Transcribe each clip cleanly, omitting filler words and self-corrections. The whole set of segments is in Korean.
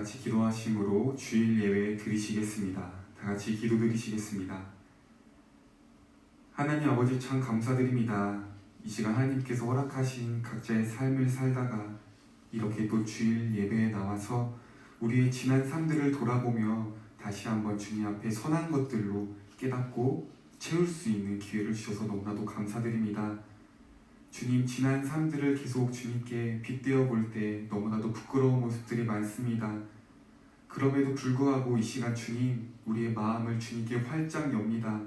같이 기도하심으로 주일 예배 드리시겠습니다. 다 같이 기도드리시겠습니다. 하나님 아버지 참 감사드립니다. 이 시간 하나님께서 허락하신 각자의 삶을 살다가 이렇게 또 주일 예배에 나와서 우리의 지난 삶들을 돌아보며 다시 한번 주님 앞에 선한 것들로 깨닫고 채울 수 있는 기회를 주셔서 너무나도 감사드립니다. 주님, 지난 삶들을 계속 주님께 빗대어 볼 때 너무나도 부끄러운 모습들이 많습니다. 그럼에도 불구하고 이 시간 주님, 우리의 마음을 주님께 활짝 엽니다.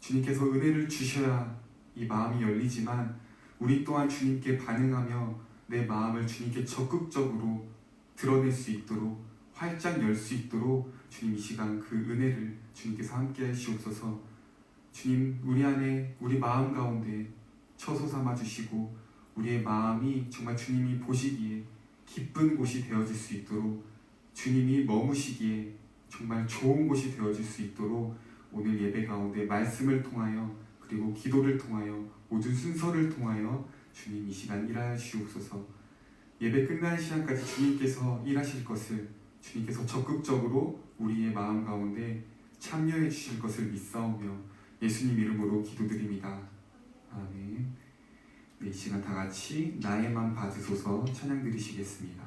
주님께서 은혜를 주셔야 이 마음이 열리지만 우리 또한 주님께 반응하며 내 마음을 주님께 적극적으로 드러낼 수 있도록 활짝 열 수 있도록 주님 이 시간 그 은혜를 주님께서 함께 하시옵소서. 주님, 우리 안에 우리 마음 가운데 처소 삼아 주시고 우리의 마음이 정말 주님이 보시기에 기쁜 곳이 되어질 수 있도록, 주님이 머무시기에 정말 좋은 곳이 되어질 수 있도록 오늘 예배 가운데 말씀을 통하여 그리고 기도를 통하여 모든 순서를 통하여 주님 이 시간 일하시옵소서. 예배 끝나는 시간까지 주님께서 일하실 것을, 주님께서 적극적으로 우리의 마음 가운데 참여해 주실 것을 믿사오며 예수님 이름으로 기도드립니다. 아멘. 네, 이 시간 다 같이 나의 맘 받으소서 찬양 드리시겠습니다.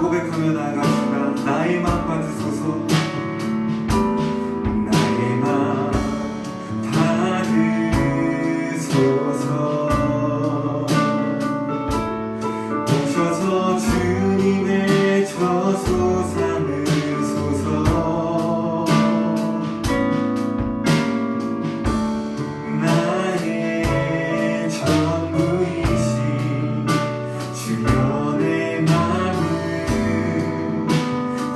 고백하며 나아갑시다. 나의 맘 받으소서. 나의 맘 받으소서. 오셔서 주님의 저소 삼으소서. 나의 전부이신 주여 내 맘을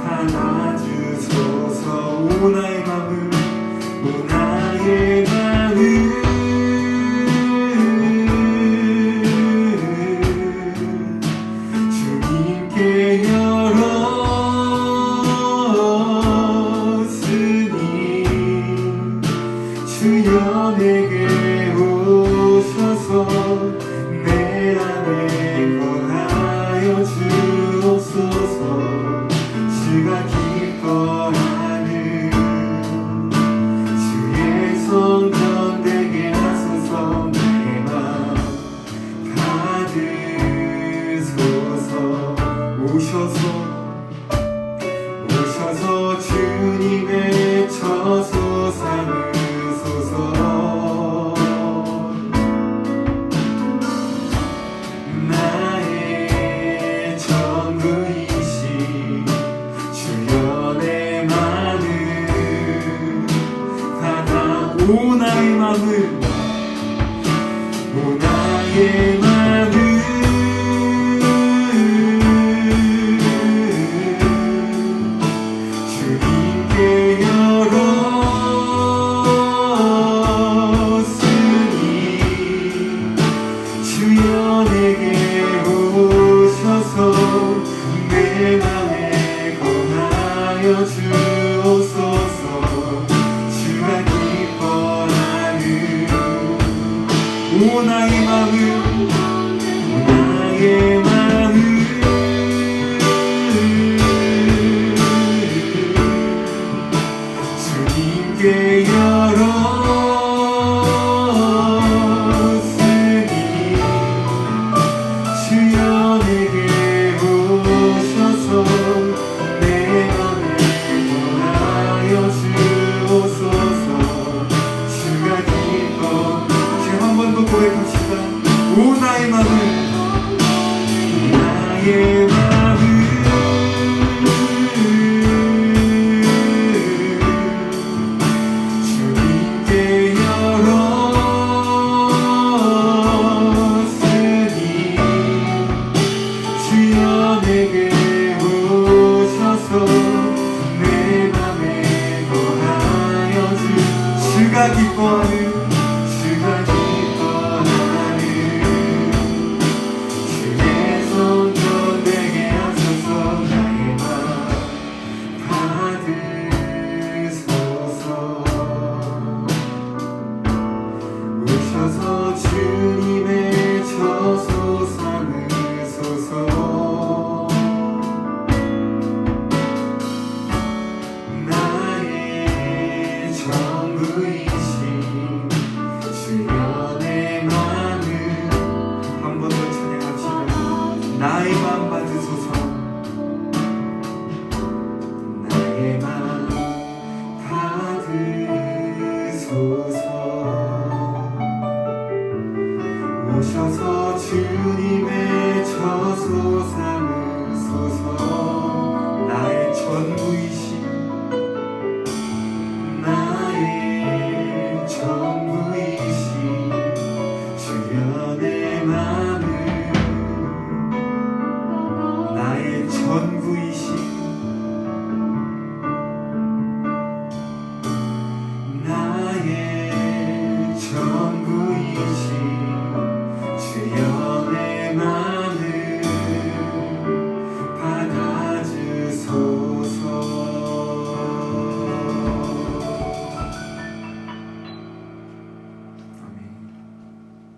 받아주소서. 오 나의 맘을, 오 나의 맘을 주님께 열었으니 주여 내게 오셔서 내 안에 거하여 주옵소서. 주가 기뻐하는 주의 성전 되게 하소서. 나의 맘 받으소서. 오셔서 주님의 저소 삼으소서. 나의 전부이신 주여 내 맘을 받아. 오 나의 맘을, 오 나의 맘을 주님께 열었으니 주여 내게 오셔서 나의 마음 주님께 열었으니 주여 내게 오셔서 내 맘에 거하여 주가 기뻐하는 주의 성령 내게 하소서 나의 맘 받으소서 오셔서 주님의 저소 삼으소서 나의 전부이신 주여 내 맘을 한 번 더 찬양합시다. 나의 맘 받으소서 나의 맘 받으소서 오셔서 주님의 저소 삼으소서 나의 전부이신 나의 전부이신 주여 내 맘을 나의 전부이신 나의 전부이신 주여 내 맘을 받아주소서. 아멘.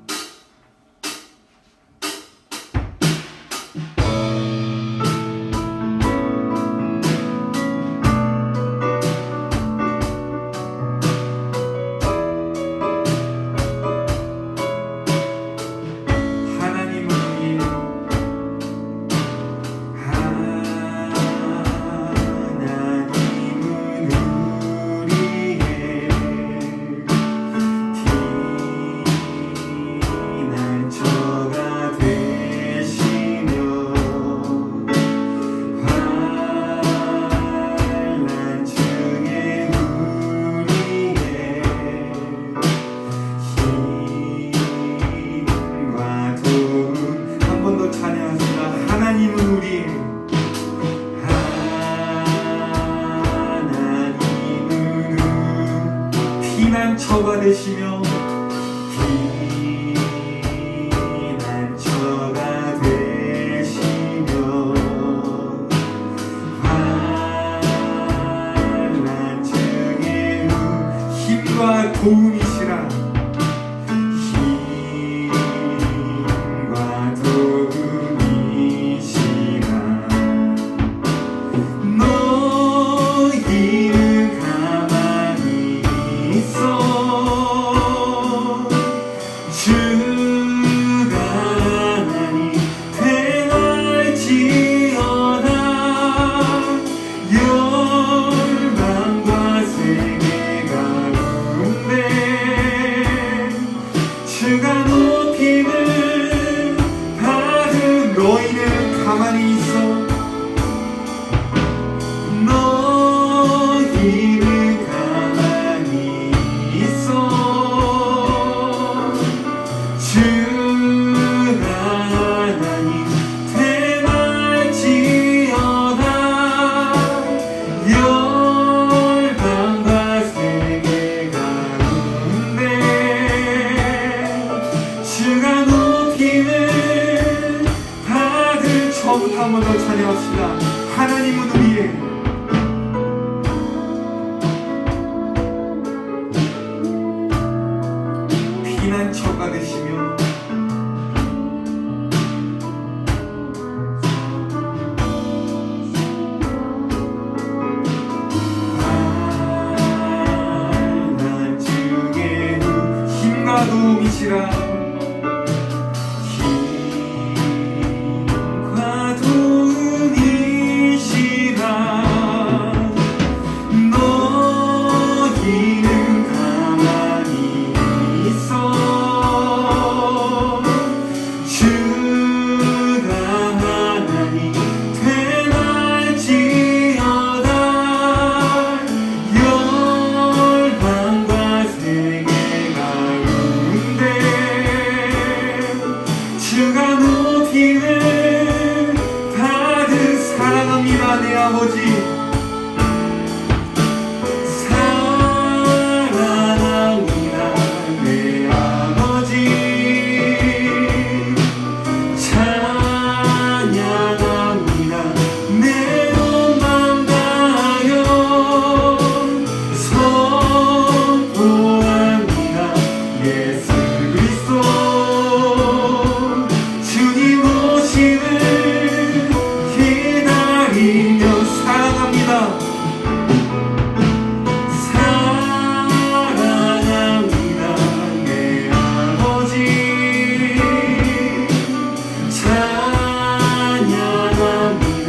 피난처가 되시며 피난처가 되시며 환난 중에 힘과 도움이시라 힘과 도움이시라 너희는 가만히 있어 주가 하나님 되날지어다 열방과 세계 가운데 주가 높임을 받은 너희는 가만히 있어 너희는 가만히 있어 주가 하나님 되날지어다 열방과 세계 가운데 주가 높임을 받은 처음부터 한 번 더 찬양합시다. 하나님은 우리의 피난처가 되시며 환난 중에 힘과 도움이시라 힘과 도움이시라 너희는 가만히 있어 주가 하나님 아버지, 사랑합니다 내 아버지, 찬양합니다 내 온 맘 다하여 선포합니다 예수 그리스도 주님 오심을 기다리며 사랑합니다 사랑합니다 내 아버지, 찬양합니다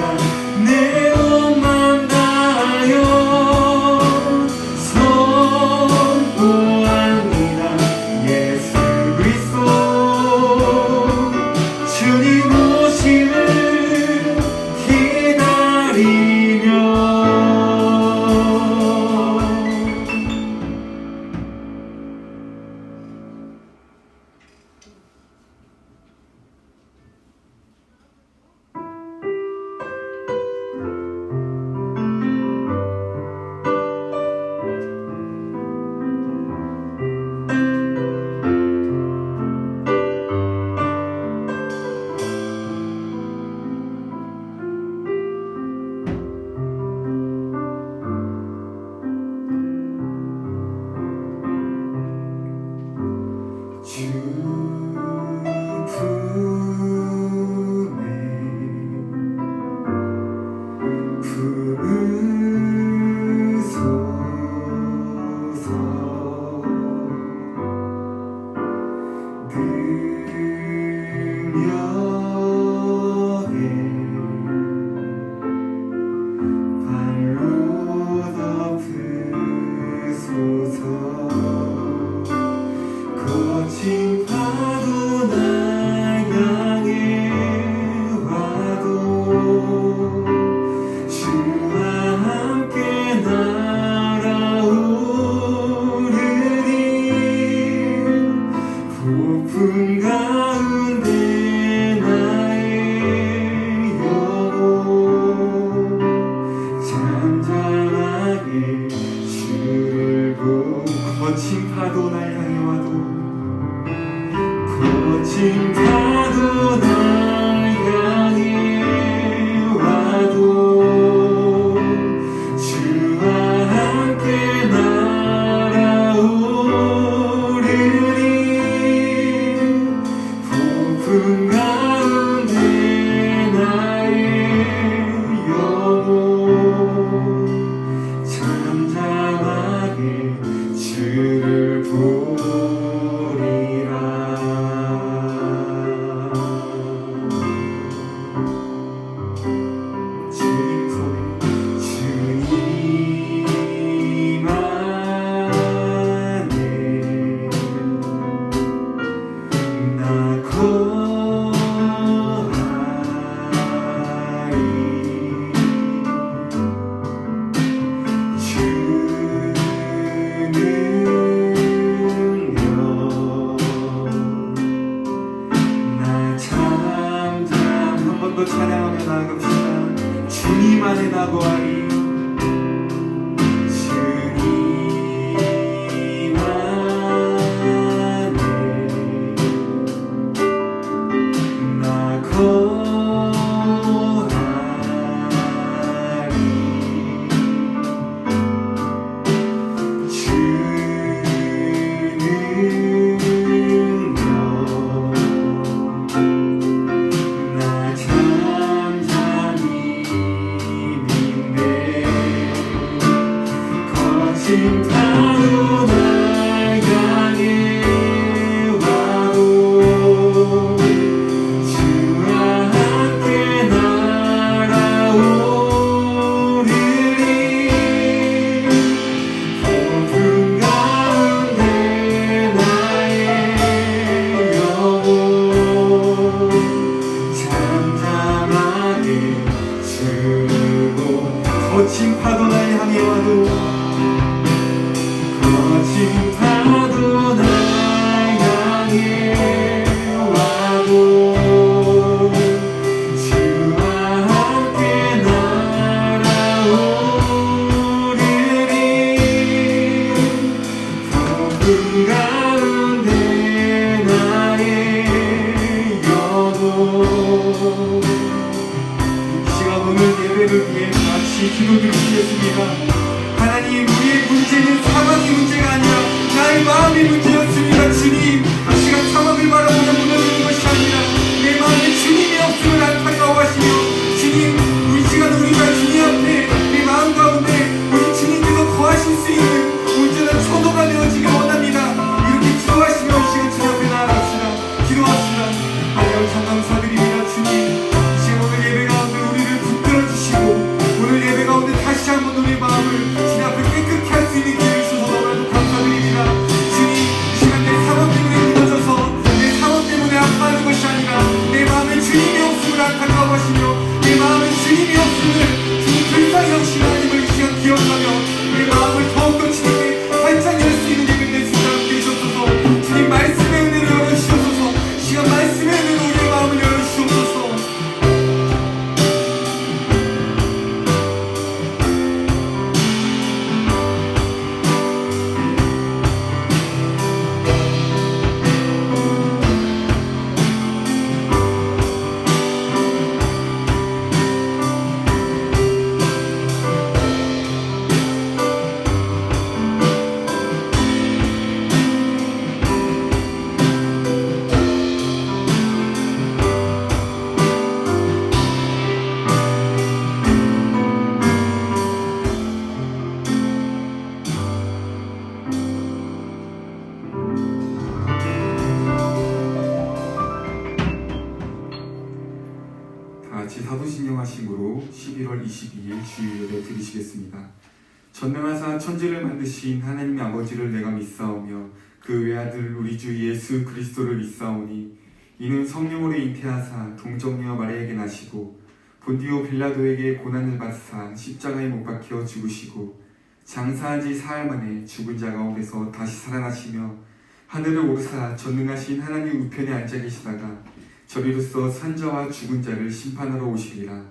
내 온 맘 다하여 선포합니다 예수 그리스도 주님 오심을 기다리며. 주 품에 품으소서 능력에 발로 덮으소서 거친 파도 날 향해 와도 주와 함께 날아오르리 폭풍 가운데 나의 영혼 잠잠하게 주를 보고 거친 파도 날 향해 와도 거친 파도 날 향해 와도 주와 함께 날아오르리 폭풍 가운데 나의 영혼 잠잠하게 주를 보리라. 주님 손에 주님 안에 나 거하리 찬양하며 나아갑시다. 주님 안에 나 거하리 주님 안에 나 거하리 파도 날 향해 와도 주와 함께 날아오르리 폭풍 가운데 나의 영혼 잠잠하게 주고 거친 파도 날 향해 와도 거친 파도 날 향해 와도 주와 함께 날아 은혜를 위해 같이 기도드리겠습니다. 하나님, 우리의 문제는 상황이 문제가 아니라 나의 마음이 문제였습니다. 주님, 이 시간 상황을 바라보며 무너지는 것이 아니라 내 마음에 주님이 없음을 안타까워하시며, 주님, 우리 시간 우리가 주님 앞에 내 마음 가운데 우리 주님께서 거하실 수 있는 온전한 초도가 되어지길 원합니다. 이렇게 기도하시며 이 시간 주님 앞에 나아갑시다. 기도합시다. 하나님 참 감사드립니다. 주님, 이 시간 오늘 예배 가운데 우리를 붙들어 주시고 오늘 예배 가운데 다시 한번 우리 마음을 주님 앞에 깨끗게 할 수 있는 기회를 주셔서 너무나도 감사드립니다. 주님, 이 시간 내 상황 때문에 무너져서 내 상황 때문에 아파하는 것이 아니라 내 마음에 주님이 없음을 안타까워하시며 내 마음에 주님이 없음을 주님 불쌍히 여기시는 하나님을 이 시간 기억하며 내 마음을 더욱더 주님께 활짝 열 수 있는 예배 될 수 있도록 함께 해주옵소서. 주님, 말씀의 은혜를 열어주시옵소서. 이 시간 말씀의 은혜로 우리의 마음을 열어주시옵소서. 같이 사도신경 하심으로 11월 22일 주일예배 드리시겠습니다. 전능하사 천지를 만드신 하나님 아버지를 내가 믿사오며 그 외아들 우리 주 예수 그리스도를 믿사오니 이는 성령으로 잉태하사 동정녀 마리아에게 나시고 본디오 빌라도에게 고난을 받사 십자가에 못 박혀 죽으시고 장사한 지 사흘 만에 죽은 자 가운데서 다시 살아나시며 하늘을 오르사 전능하신 하나님 우편에 앉아 계시다가 저리로서 산자와 죽은 자를 심판하러 오시리라.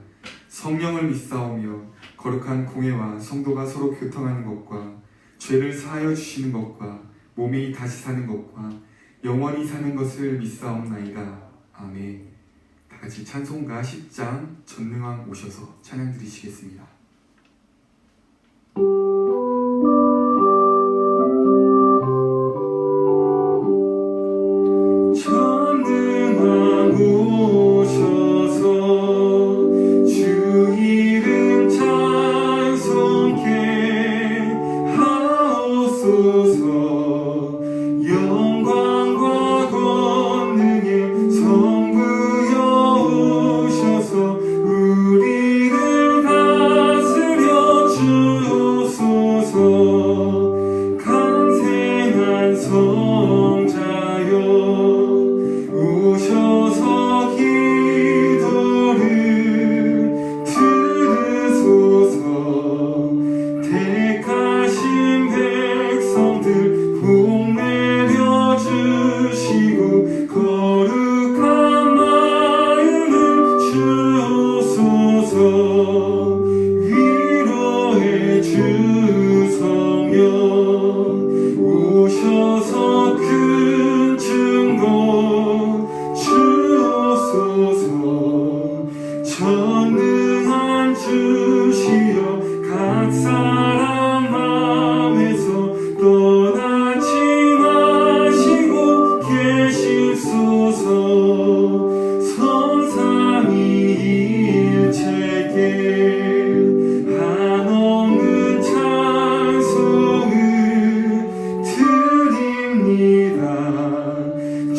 성령을 믿사오며 거룩한 공회와 성도가 서로 교통하는 것과 죄를 사하여 주시는 것과 몸이 다시 사는 것과 영원히 사는 것을 믿사옵나이다. 아멘. 다같이 찬송가 10장 전능왕 오셔서 찬양 드리시겠습니다.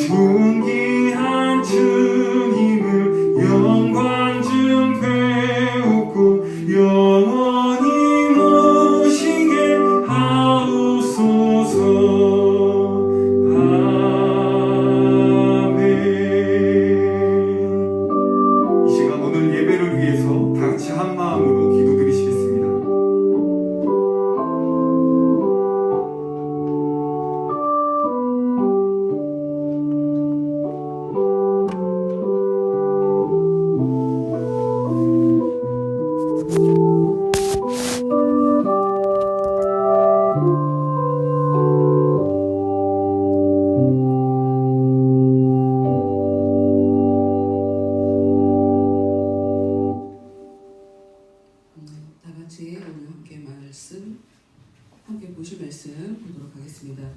존귀한 주님을 영광 중 배우고 나누실 말씀 보도록 하겠습니다.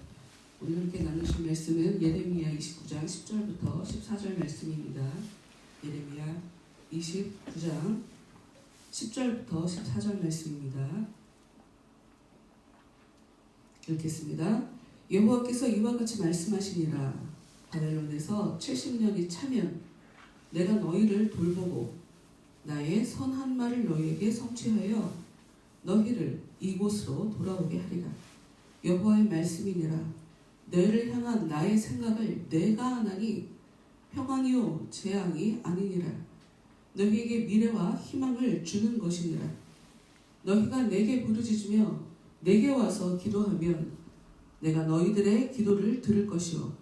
오늘 함께 나누실 말씀은 예레미야 29장 10절부터 14절 말씀입니다. 예레미야 29장 10절부터 14절 말씀입니다. 읽겠습니다. 여호와께서 이와 같이 말씀하시니라. 바벨론에서 70년이 차면 내가 너희를 돌보고 나의 선한 말을 너희에게 성취하여 너희를 이곳으로 돌아오게 하리라. 여호와의 말씀이니라. 너희를 향한 나의 생각을 내가 하나니 평안이요 재앙이 아니니라. 너희에게 미래와 희망을 주는 것이니라. 너희가 내게 부르짖으며 내게 와서 기도하면 내가 너희들의 기도를 들을 것이요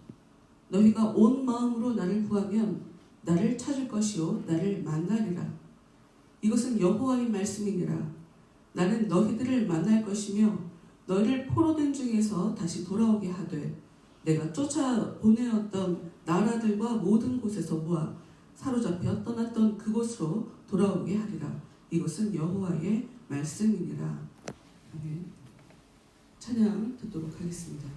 너희가 온 마음으로 나를 구하면 나를 찾을 것이요 나를 만나리라. 이것은 여호와의 말씀이니라. 나는 너희들을 만날 것이며 너희를 포로된 중에서 다시 돌아오게 하되 내가 쫓아 보내었던 나라들과 모든 곳에서 모아 사로잡혀 떠났던 그곳으로 돌아오게 하리라. 이것은 여호와의 말씀이니라. 아멘. 찬양 듣도록 하겠습니다.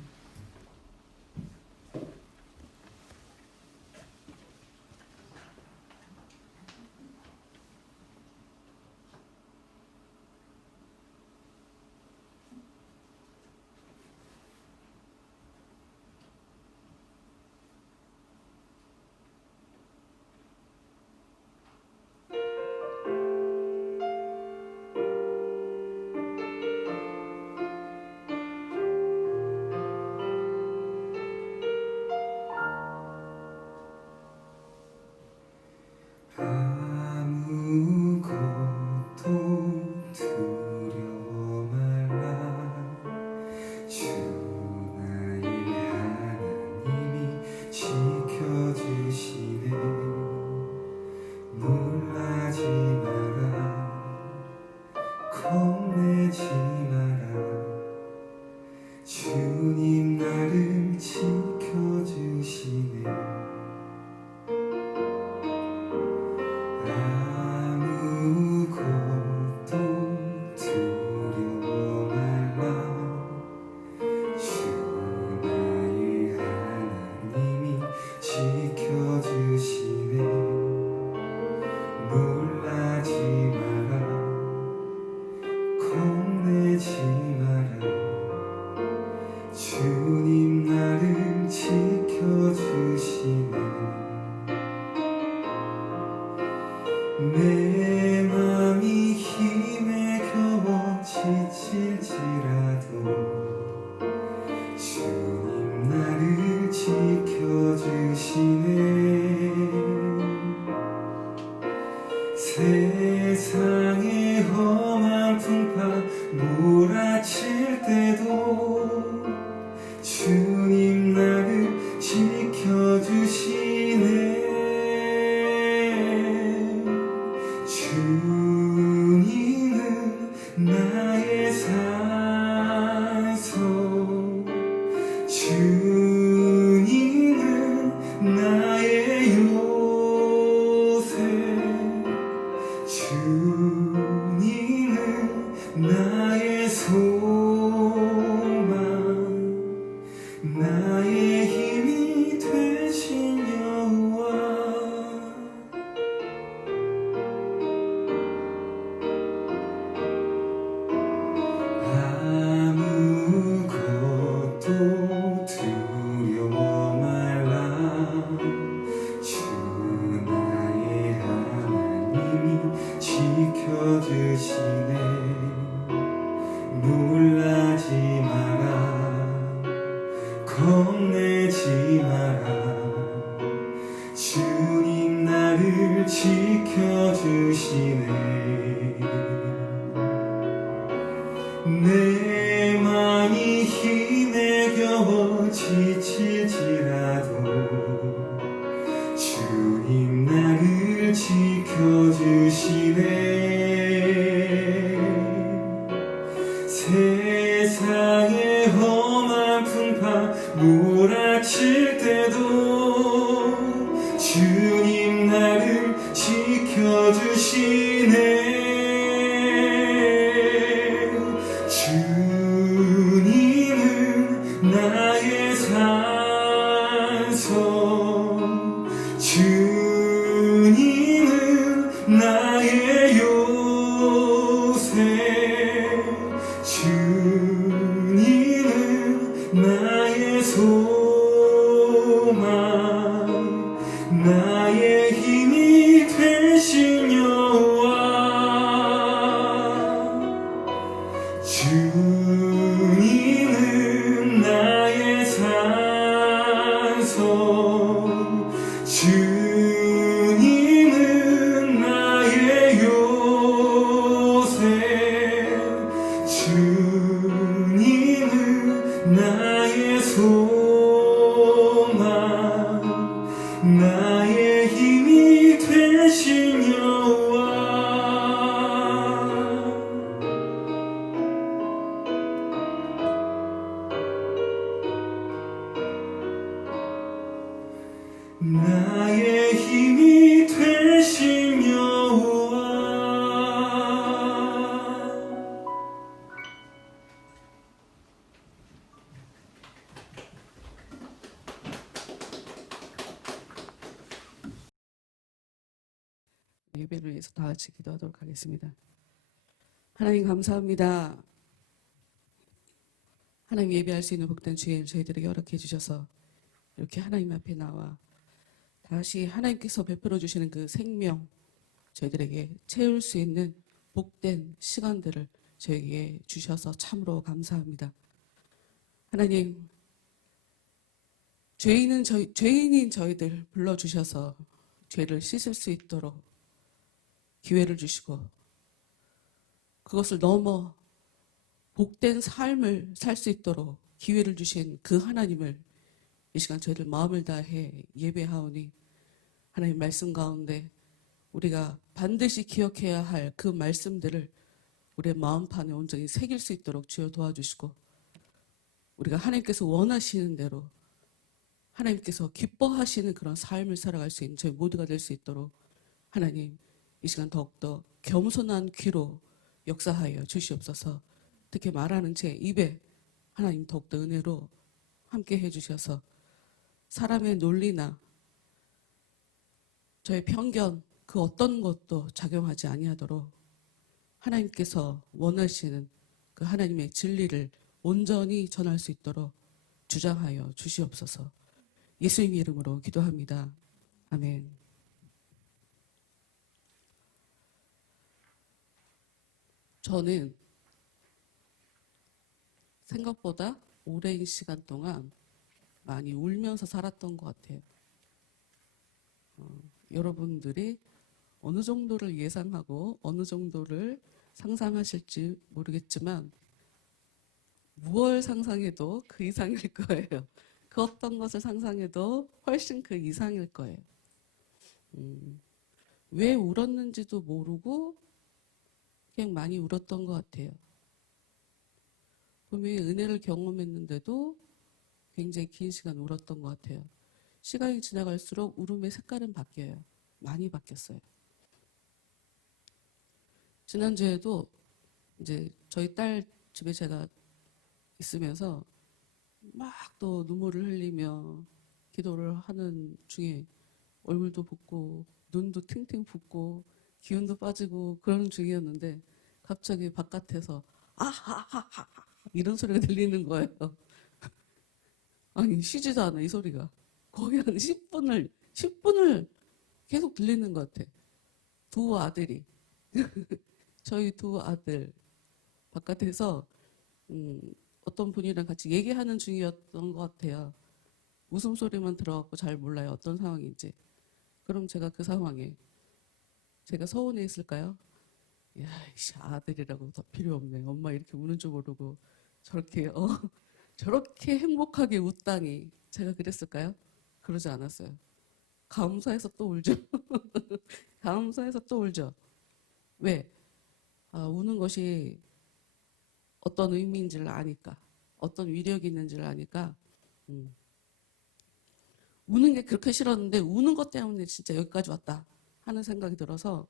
내 맘이 힘에 겨워 지칠지라도 주님 나를 지켜주시네. 세상의 험한 풍파 몰아칠 때도 주님 나를 지켜주시네. 주님은 나의 산소, 주님은 나의 요새, 주님은 나의 소망, 나의 힘이 되신 여호와. 아무것도 두려워 말라. 주 나의 하나님이 지켜주시네. 놀라지 마라, 겁내지 마라. 주님 나를 지켜주시네. 내 맘이 힘에 겨워 지칠지라도 주님 나를 지켜주시네. 세상의 험한 풍파 몰아칠 때도 주님 나를 지켜주시네. 주님 위해서 다 같이 기도하도록 하겠습니다. 하나님 감사합니다. 하나님 예배할 수 있는 복된 주일 저희들에게 허락해 주셔서 이렇게 하나님 앞에 나와 다시 하나님께서 베풀어 주시는 그 생명 저희들에게 채울 수 있는 복된 시간들을 저에게 주셔서 참으로 감사합니다. 하나님, 죄인인 저희들 불러주셔서 죄를 씻을 수 있도록 기회를 주시고 그것을 넘어 복된 삶을 살 수 있도록 기회를 주신 그 하나님을 이 시간 저희들 마음을 다해 예배하오니 하나님 말씀 가운데 우리가 반드시 기억해야 할 그 말씀들을 우리의 마음판에 온전히 새길 수 있도록 주여 도와주시고 우리가 하나님께서 원하시는 대로 하나님께서 기뻐하시는 그런 삶을 살아갈 수 있는 저희 모두가 될 수 있도록 하나님 이 시간 더욱더 겸손한 귀로 역사하여 주시옵소서. 특히 말하는 제 입에 하나님 더욱더 은혜로 함께 해주셔서 사람의 논리나 저의 편견 그 어떤 것도 작용하지 아니하도록 하나님께서 원하시는 그 하나님의 진리를 온전히 전할 수 있도록 주장하여 주시옵소서. 예수님 이름으로 기도합니다. 아멘. 저는 생각보다 오랜 시간 동안 많이 울면서 살았던 것 같아요. 여러분들이 어느 정도를 예상하고 어느 정도를 상상하실지 모르겠지만 무얼 상상해도 그 이상일 거예요. 그 어떤 것을 상상해도 훨씬 그 이상일 거예요. 왜 울었는지도 모르고 그냥 많이 울었던 것 같아요. 분명히 은혜를 경험했는데도 굉장히 긴 시간 울었던 것 같아요. 시간이 지나갈수록 울음의 색깔은 바뀌어요. 많이 바뀌었어요. 지난주에도 이제 저희 딸 집에 제가 있으면서 막 또 눈물을 흘리며 기도를 하는 중에 얼굴도 붓고 눈도 팅팅 붓고 기운도 빠지고 그런 중이었는데 갑자기 바깥에서 아하하하 이런 소리가 들리는 거예요. 아니 쉬지도 않아 이 소리가 거의 한 10분을 계속 들리는 것 같아. 두 아들이 저희 두 아들 바깥에서 어떤 분이랑 같이 얘기하는 중이었던 것 같아요. 웃음소리만 들어갖고 잘 몰라요. 어떤 상황인지. 그럼 제가 그 상황에 제가 서운해 있을까요? 야, 이씨, 아들이라고 더 필요 없네. 엄마 이렇게 우는 줄 모르고 저렇게 행복하게 웃다니 제가 그랬을까요? 그러지 않았어요. 감사해서 또 울죠. 감사해서 또 울죠. 왜? 우는 것이 어떤 의미인지를 아니까, 어떤 위력이 있는지를 아니까, 우는 게 그렇게 싫었는데, 우는 것 때문에 진짜 여기까지 왔다 하는 생각이 들어서,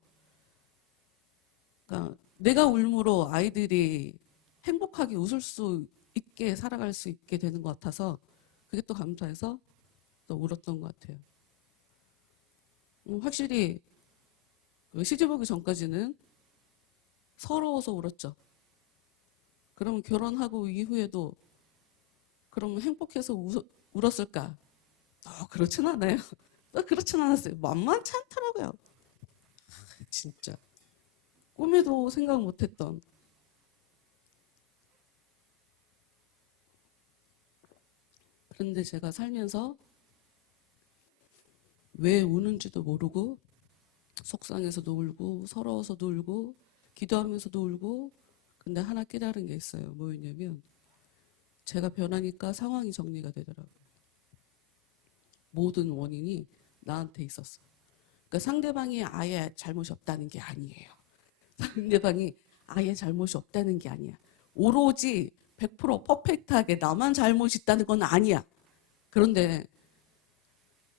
그러니까 내가 울므로 아이들이 행복하게 웃을 수 있게 살아갈 수 있게 되는 것 같아서, 그게 또 감사해서 또 울었던 것 같아요. 확실히, 시집 오기 전까지는 서러워서 울었죠. 그러면 결혼하고 이후에도 그러면 행복해서 울었을까? 그렇진 않아요. 그렇진 않았어요. 만만치 않더라고요. 진짜. 꿈에도 생각 못했던. 그런데 제가 살면서 왜 우는지도 모르고 속상해서도 울고 서러워서도 울고 기도하면서도 울고 근데 하나 깨달은 게 있어요. 뭐였냐면 제가 변하니까 상황이 정리가 되더라고요. 모든 원인이 나한테 있었어. 그러니까 상대방이 아예 잘못이 없다는 게 아니에요. 상대방이 아예 잘못이 없다는 게 아니야. 오로지 100% 퍼펙트하게 나만 잘못이 있다는 건 아니야. 그런데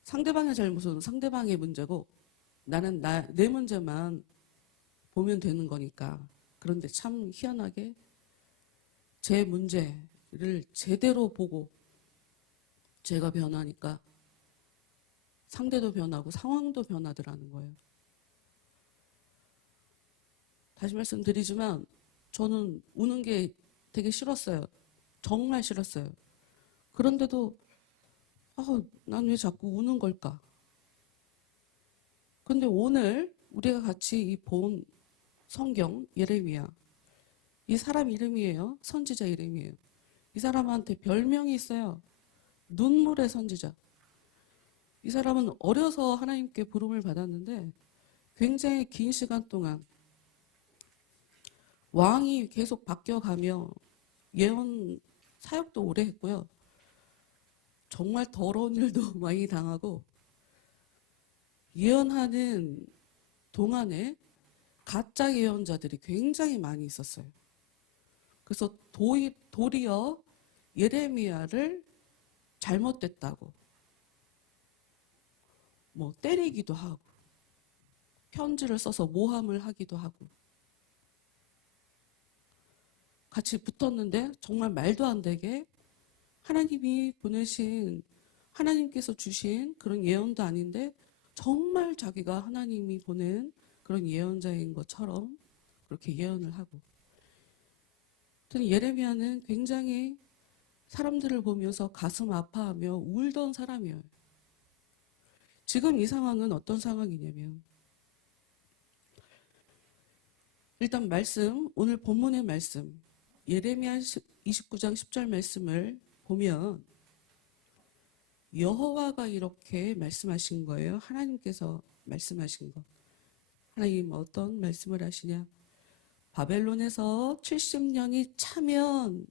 상대방의 잘못은 상대방의 문제고 나는 내 문제만 보면 되는 거니까. 그런데 참 희한하게 제 문제를 제대로 보고 제가 변하니까 상대도 변하고 상황도 변하더라는 거예요. 다시 말씀드리지만 저는 우는 게 되게 싫었어요. 정말 싫었어요. 그런데도 난 왜 자꾸 우는 걸까? 근데 오늘 우리가 같이 본 성경 예레미야, 이 사람 이름이에요. 선지자 이름이에요. 이 사람한테 별명이 있어요. 눈물의 선지자. 이 사람은 어려서 하나님께 부름을 받았는데 굉장히 긴 시간 동안 왕이 계속 바뀌어가며 예언 사역도 오래 했고요. 정말 더러운 일도 많이 당하고 예언하는 동안에 가짜 예언자들이 굉장히 많이 있었어요. 그래서 도리어 예레미야를 잘못됐다고 뭐 때리기도 하고 편지를 써서 모함을 하기도 하고 같이 붙었는데 정말 말도 안 되게 하나님이 보내신 하나님께서 주신 그런 예언도 아닌데 정말 자기가 하나님이 보낸 그런 예언자인 것처럼 그렇게 예언을 하고 예레미야는 굉장히 사람들을 보면서 가슴 아파하며 울던 사람이에요. 지금 이 상황은 어떤 상황이냐면 일단 오늘 본문의 말씀 예레미야 29장 10절 말씀을 보면 여호와가 이렇게 말씀하신 거예요. 하나님께서 말씀하신 거. 하나님 어떤 말씀을 하시냐? 바벨론에서 70년이 차면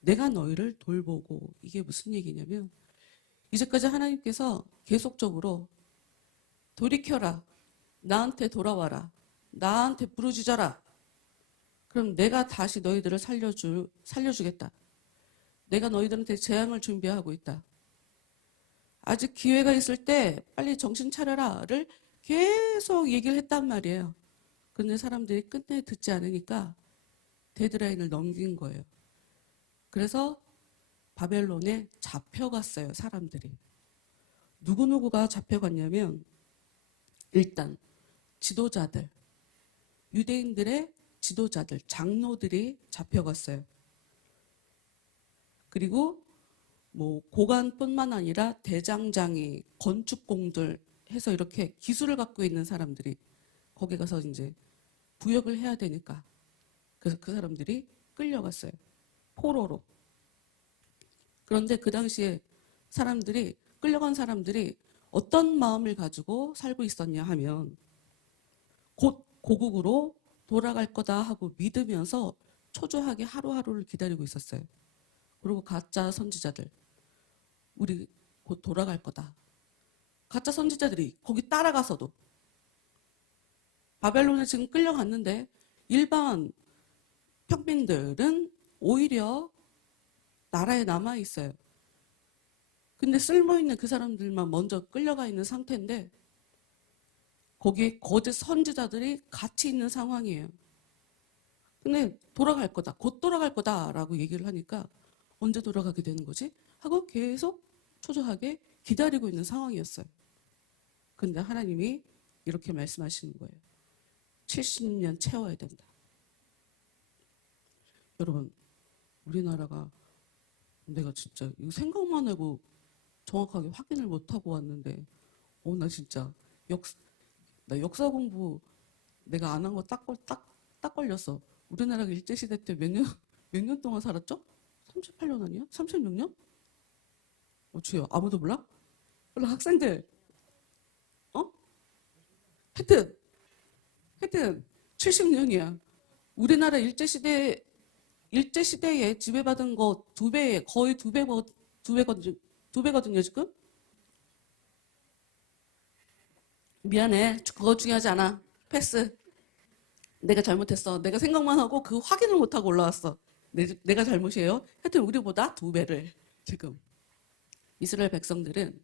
내가 너희를 돌보고 이게 무슨 얘기냐면 이제까지 하나님께서 계속적으로 돌이켜라. 나한테 돌아와라. 나한테 부르짖어라. 그럼 내가 다시 너희들을 살려주겠다. 내가 너희들한테 재앙을 준비하고 있다. 아직 기회가 있을 때 빨리 정신 차려라를 계속 얘기를 했단 말이에요. 그런데 사람들이 끝내 듣지 않으니까 데드라인을 넘긴 거예요. 그래서 바벨론에 잡혀갔어요, 사람들이. 누구누구가 잡혀갔냐면 일단 지도자들, 유대인들의 지도자들, 장로들이 잡혀갔어요. 그리고 뭐 고관뿐만 아니라 대장장이, 건축공들 해서 이렇게 기술을 갖고 있는 사람들이 거기 가서 이제 부역을 해야 되니까 그래서 그 사람들이 끌려갔어요. 포로로. 그런데 그 당시에 끌려간 사람들이 어떤 마음을 가지고 살고 있었냐 하면 곧 고국으로 돌아갈 거다 하고 믿으면서 초조하게 하루하루를 기다리고 있었어요. 그리고 가짜 선지자들, 우리 곧 돌아갈 거다. 가짜 선지자들이 거기 따라가서도 바벨론에 지금 끌려갔는데 일반 평민들은 오히려 나라에 남아 있어요. 근데 쓸모있는 그 사람들만 먼저 끌려가 있는 상태인데 거기에 거짓 선지자들이 같이 있는 상황이에요. 근데 돌아갈 거다. 곧 돌아갈 거다라고 얘기를 하니까 언제 돌아가게 되는 거지? 하고 계속 초조하게 기다리고 있는 상황이었어요. 근데 하나님이 이렇게 말씀하시는 거예요. 70년 채워야 된다. 여러분, 우리나라가 내가 진짜 이거 생각만 해도 정확하게 확인을 못하고 왔는데 나 진짜 나 역사 공부 내가 안 한 거 딱 걸렸어. 우리나라가 일제시대 때 몇 년 동안 살았죠? 38년 아니야? 36년? 주여, 아무도 몰라? 몰라, 학생들. 하여튼 70년이야. 우리나라 일제시대에 지배받은 거 거의 두 배거든요, 지금? 미안해. 그거 중요하지 않아. 패스. 내가 잘못했어. 내가 생각만 하고 그 확인을 못하고 올라왔어. 내가 잘못이에요. 하여튼 우리보다 2배를 지금. 이스라엘 백성들은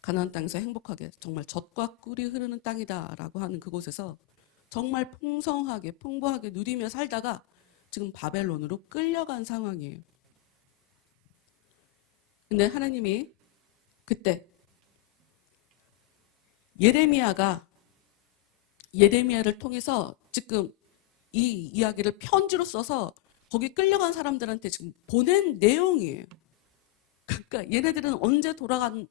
가나안 땅에서 행복하게 정말 젖과 꿀이 흐르는 땅이다라고 하는 그곳에서 정말 풍성하게 풍부하게 누리며 살다가 지금 바벨론으로 끌려간 상황이에요. 근데 하나님이 그때 예레미야를 통해서 지금 이 이야기를 편지로 써서 거기 끌려간 사람들한테 지금 보낸 내용이에요. 그러니까 얘네들은 언제 돌아가는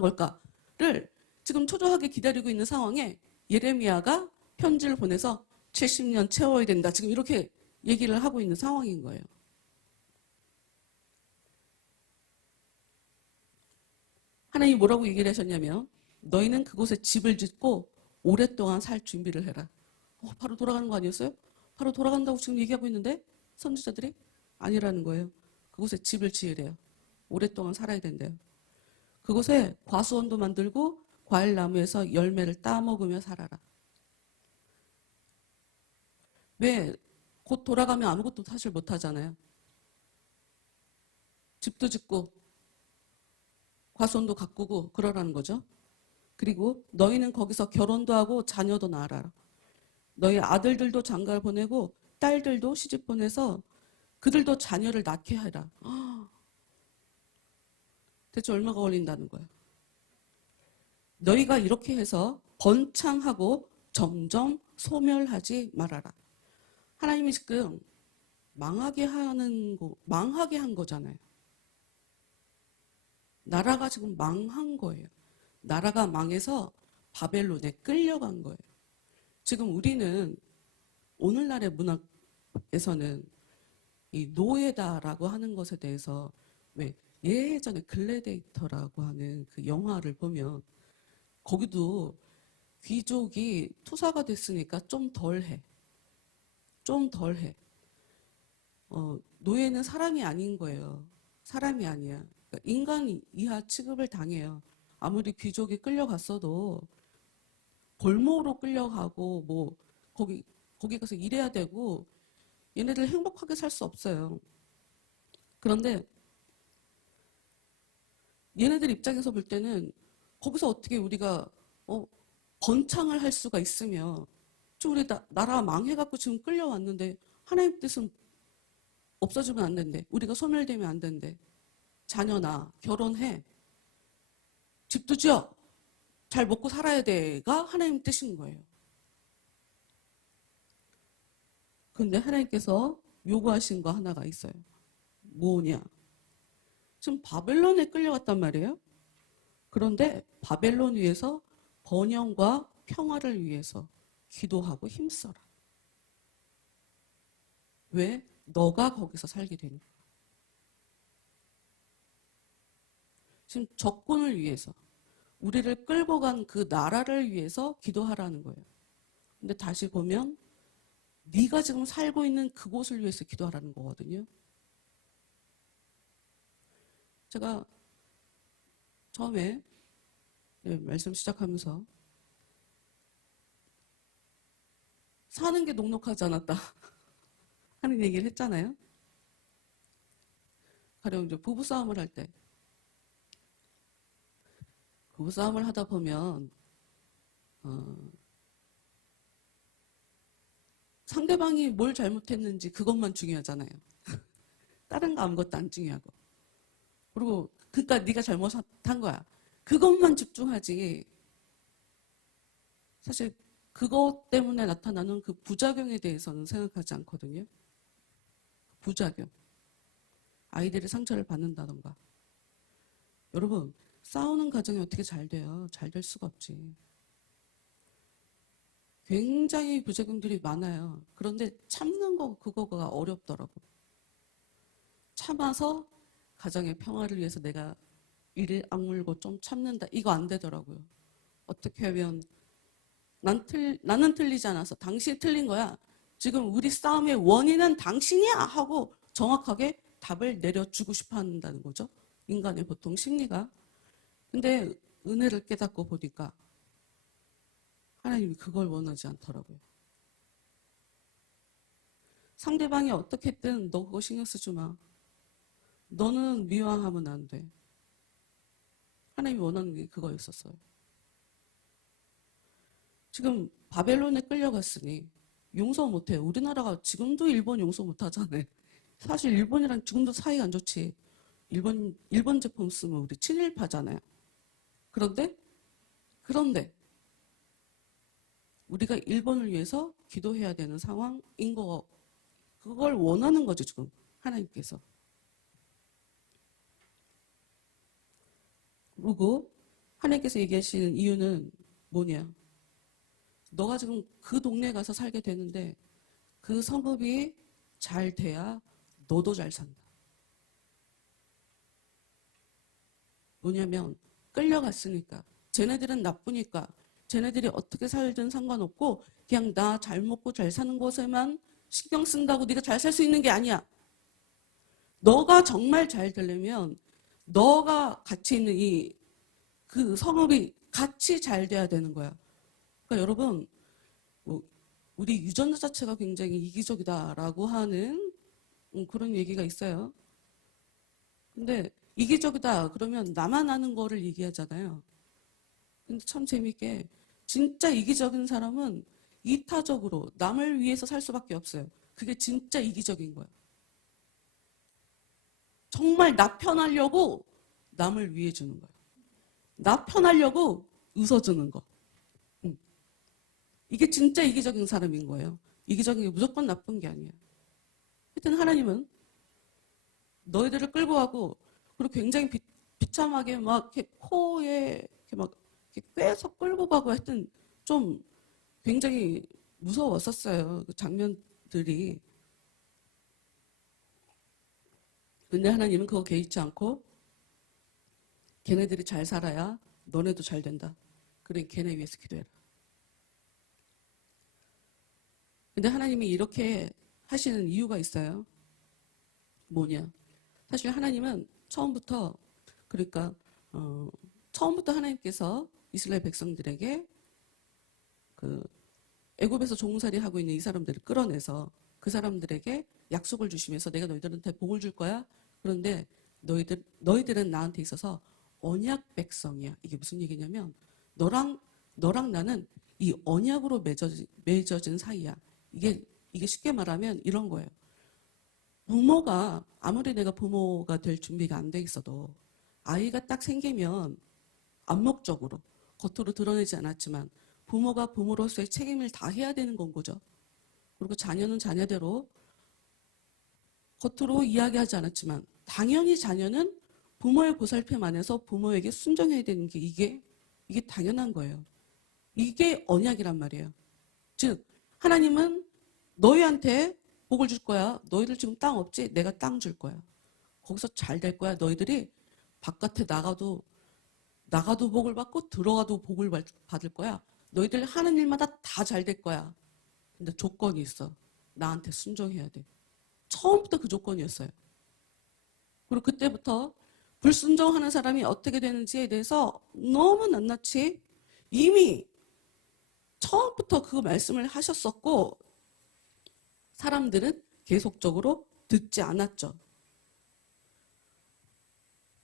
걸까를 지금 초조하게 기다리고 있는 상황에 예레미야가 편지를 보내서 70년 채워야 된다. 지금 이렇게 얘기를 하고 있는 상황인 거예요. 하나님이 뭐라고 얘기를 하셨냐면 너희는 그곳에 집을 짓고 오랫동안 살 준비를 해라. 바로 돌아가는 거 아니었어요? 바로 돌아간다고 지금 얘기하고 있는데 선지자들이 아니라는 거예요. 그곳에 집을 지으래요. 오랫동안 살아야 된대요. 그곳에 과수원도 만들고 과일나무에서 열매를 따먹으며 살아라. 왜? 곧 돌아가면 아무것도 사실 못하잖아요. 집도 짓고 과수원도 가꾸고 그러라는 거죠. 그리고 너희는 거기서 결혼도 하고 자녀도 낳아라. 너희 아들들도 장가를 보내고 딸들도 시집 보내서 그들도 자녀를 낳게 하라. 대체 얼마가 걸린다는 거예요. 너희가 이렇게 해서 번창하고 점점 소멸하지 말아라. 하나님이 지금 망하게 한 거잖아요. 나라가 지금 망한 거예요. 나라가 망해서 바벨론에 끌려간 거예요. 지금 우리는 오늘날의 문학에서는 이 노예다라고 하는 것에 대해서 왜 예전에 글래디에이터라고 하는 그 영화를 보면 거기도 귀족이 투사가 됐으니까 좀 덜해. 좀 덜해. 노예는 사람이 아닌 거예요. 사람이 아니야. 그러니까 인간 이하 취급을 당해요. 아무리 귀족이 끌려갔어도 골목으로 끌려가고 뭐 거기 가서 일해야 되고 얘네들 행복하게 살 수 없어요. 그런데 얘네들 입장에서 볼 때는 거기서 어떻게 우리가 번창을 할 수가 있으며 좀 우리 나라 망해갖고 지금 끌려왔는데 하나님 뜻은 없어지면 안 된대. 우리가 소멸되면 안 된대. 자녀 낳아, 결혼해, 집도 지어, 잘 먹고 살아야 돼가 하나님 뜻인 거예요. 근데 하나님께서 요구하신 거 하나가 있어요. 뭐냐? 지금 바벨론에 끌려갔단 말이에요. 그런데 바벨론 위에서 번영과 평화를 위해서 기도하고 힘써라. 왜? 너가 거기서 살게 되니까. 지금 적군을 위해서 우리를 끌고 간 그 나라를 위해서 기도하라는 거예요. 근데 다시 보면 네가 지금 살고 있는 그곳을 위해서 기도하라는 거거든요. 제가 처음에 말씀 시작하면서 사는 게 녹록하지 않았다 하는 얘기를 했잖아요. 가령 이제 부부싸움을 할 때 부부싸움을 하다 보면 상대방이 뭘 잘못했는지 그것만 중요하잖아요. 다른 거 아무것도 안 중요하고. 그리고 그러니까 네가 잘못한 거야. 그것만 집중하지. 사실 그것 때문에 나타나는 그 부작용에 대해서는 생각하지 않거든요. 부작용. 아이들이 상처를 받는다던가. 여러분, 싸우는 가정이 어떻게 잘 돼요? 잘 될 수가 없지. 굉장히 부작용들이 많아요. 그런데 참는 거 그거가 어렵더라고. 참아서 가정의 평화를 위해서 내가 이를 악물고 좀 참는다. 이거 안 되더라고요. 어떻게 하면 나는 틀리지 않아서 당신이 틀린 거야. 지금 우리 싸움의 원인은 당신이야 하고 정확하게 답을 내려주고 싶어 한다는 거죠. 인간의 보통 심리가. 근데 은혜를 깨닫고 보니까 하나님이 그걸 원하지 않더라고요. 상대방이 어떻게든 너 그거 신경 쓰지 마. 너는 미워하면 안 돼. 하나님이 원하는 게 그거였었어요. 지금 바벨론에 끌려갔으니 용서 못해요. 우리나라가 지금도 일본 용서 못하잖아요. 사실 일본이랑 지금도 사이가 안 좋지. 일본 제품 쓰면 우리 친일파잖아요. 그런데 우리가 일본을 위해서 기도해야 되는 상황인 거, 그걸 원하는 거죠, 지금 하나님께서. 그리고 하나님께서 얘기하시는 이유는 뭐냐? 너가 지금 그 동네에 가서 살게 되는데 그 성읍이 잘 돼야 너도 잘 산다. 뭐냐면 끌려갔으니까, 쟤네들은 나쁘니까, 쟤네들이 어떻게 살든 상관없고 그냥 나 잘 먹고 잘 사는 곳에만 신경 쓴다고 네가 잘 살 수 있는 게 아니야. 너가 정말 잘 되려면 너가 같이 있는 그 성읍이 같이 잘 돼야 되는 거야. 그러니까 여러분, 우리 유전자 자체가 굉장히 이기적이다라고 하는 그런 얘기가 있어요. 근데 이기적이다 그러면 나만 아는 거를 얘기하잖아요. 근데 참 재밌게 진짜 이기적인 사람은 이타적으로 남을 위해서 살 수밖에 없어요. 그게 진짜 이기적인 거예요. 정말 나 편하려고 남을 위해 주는 거예요. 나 편하려고 웃어주는 거. 이게 진짜 이기적인 사람인 거예요. 이기적인 게 무조건 나쁜 게 아니에요. 하여튼 하나님은 너희들을 끌고 가고, 그리고 굉장히 비참하게 막 이렇게 코에 이렇게 막 이렇게 꿰서 끌고 가고, 하여튼 좀 굉장히 무서웠었어요. 그 장면들이. 근데 하나님은 그거 개의치 않고 걔네들이 잘 살아야 너네도 잘 된다. 그래, 걔네 위해서 기도해라. 근데 하나님이 이렇게 하시는 이유가 있어요. 뭐냐? 사실 하나님은 처음부터, 그러니까 처음부터 하나님께서 이스라엘 백성들에게 그 애굽에서 종살이 하고 있는 이 사람들을 끌어내서 그 사람들에게 약속을 주시면서 내가 너희들한테 복을 줄 거야. 그런데 너희들은 나한테 있어서 언약 백성이야. 이게 무슨 얘기냐면 너랑 나는 이 언약으로 맺어진 사이야. 이게 쉽게 말하면 이런 거예요. 부모가, 아무리 내가 부모가 될 준비가 안 돼 있어도 아이가 딱 생기면 암묵적으로 겉으로 드러내지 않았지만 부모가 부모로서의 책임을 다 해야 되는 건 거죠. 그리고 자녀는 자녀대로 겉으로 이야기하지 않았지만 당연히 자녀는 부모의 보살핌 안에서 부모에게 순종해야 되는 게 이게 당연한 거예요. 이게 언약이란 말이에요. 즉 하나님은 너희한테 복을 줄 거야. 너희들 지금 땅 없지? 내가 땅 줄 거야. 거기서 잘 될 거야. 너희들이 바깥에 나가도 복을 받고 들어가도 복을 받을 거야. 너희들 하는 일마다 다 잘 될 거야. 근데 조건이 있어. 나한테 순종해야 돼. 처음부터 그 조건이었어요. 그리고 그때부터 불순종하는 사람이 어떻게 되는지에 대해서 너무 낱낱이 이미 처음부터 그 말씀을 하셨었고 사람들은 계속적으로 듣지 않았죠.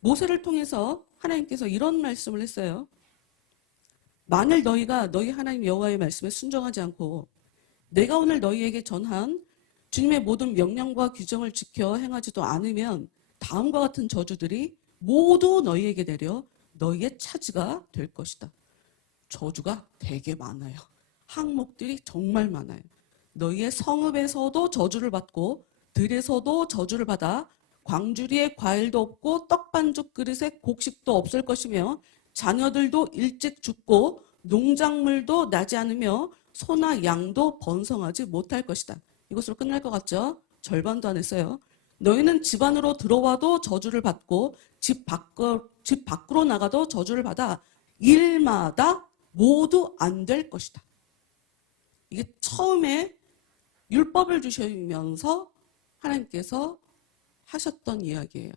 모세를 통해서 하나님께서 이런 말씀을 했어요. 만일 너희가 너희 하나님 여호와의 말씀에 순종하지 않고 내가 오늘 너희에게 전한 주님의 모든 명령과 규정을 지켜 행하지도 않으면 다음과 같은 저주들이 모두 너희에게 내려 너희의 차지가 될 것이다. 저주가 되게 많아요. 항목들이 정말 많아요. 너희의 성읍에서도 저주를 받고 들에서도 저주를 받아 광주리에 과일도 없고 떡반죽 그릇에 곡식도 없을 것이며 자녀들도 일찍 죽고 농작물도 나지 않으며 소나 양도 번성하지 못할 것이다. 이것으로 끝날 것 같죠? 절반도 안 했어요. 너희는 집 안으로 들어와도 저주를 받고 집 밖으로 나가도 저주를 받아 일마다 모두 안 될 것이다. 이게 처음에 율법을 주시면서 하나님께서 하셨던 이야기예요.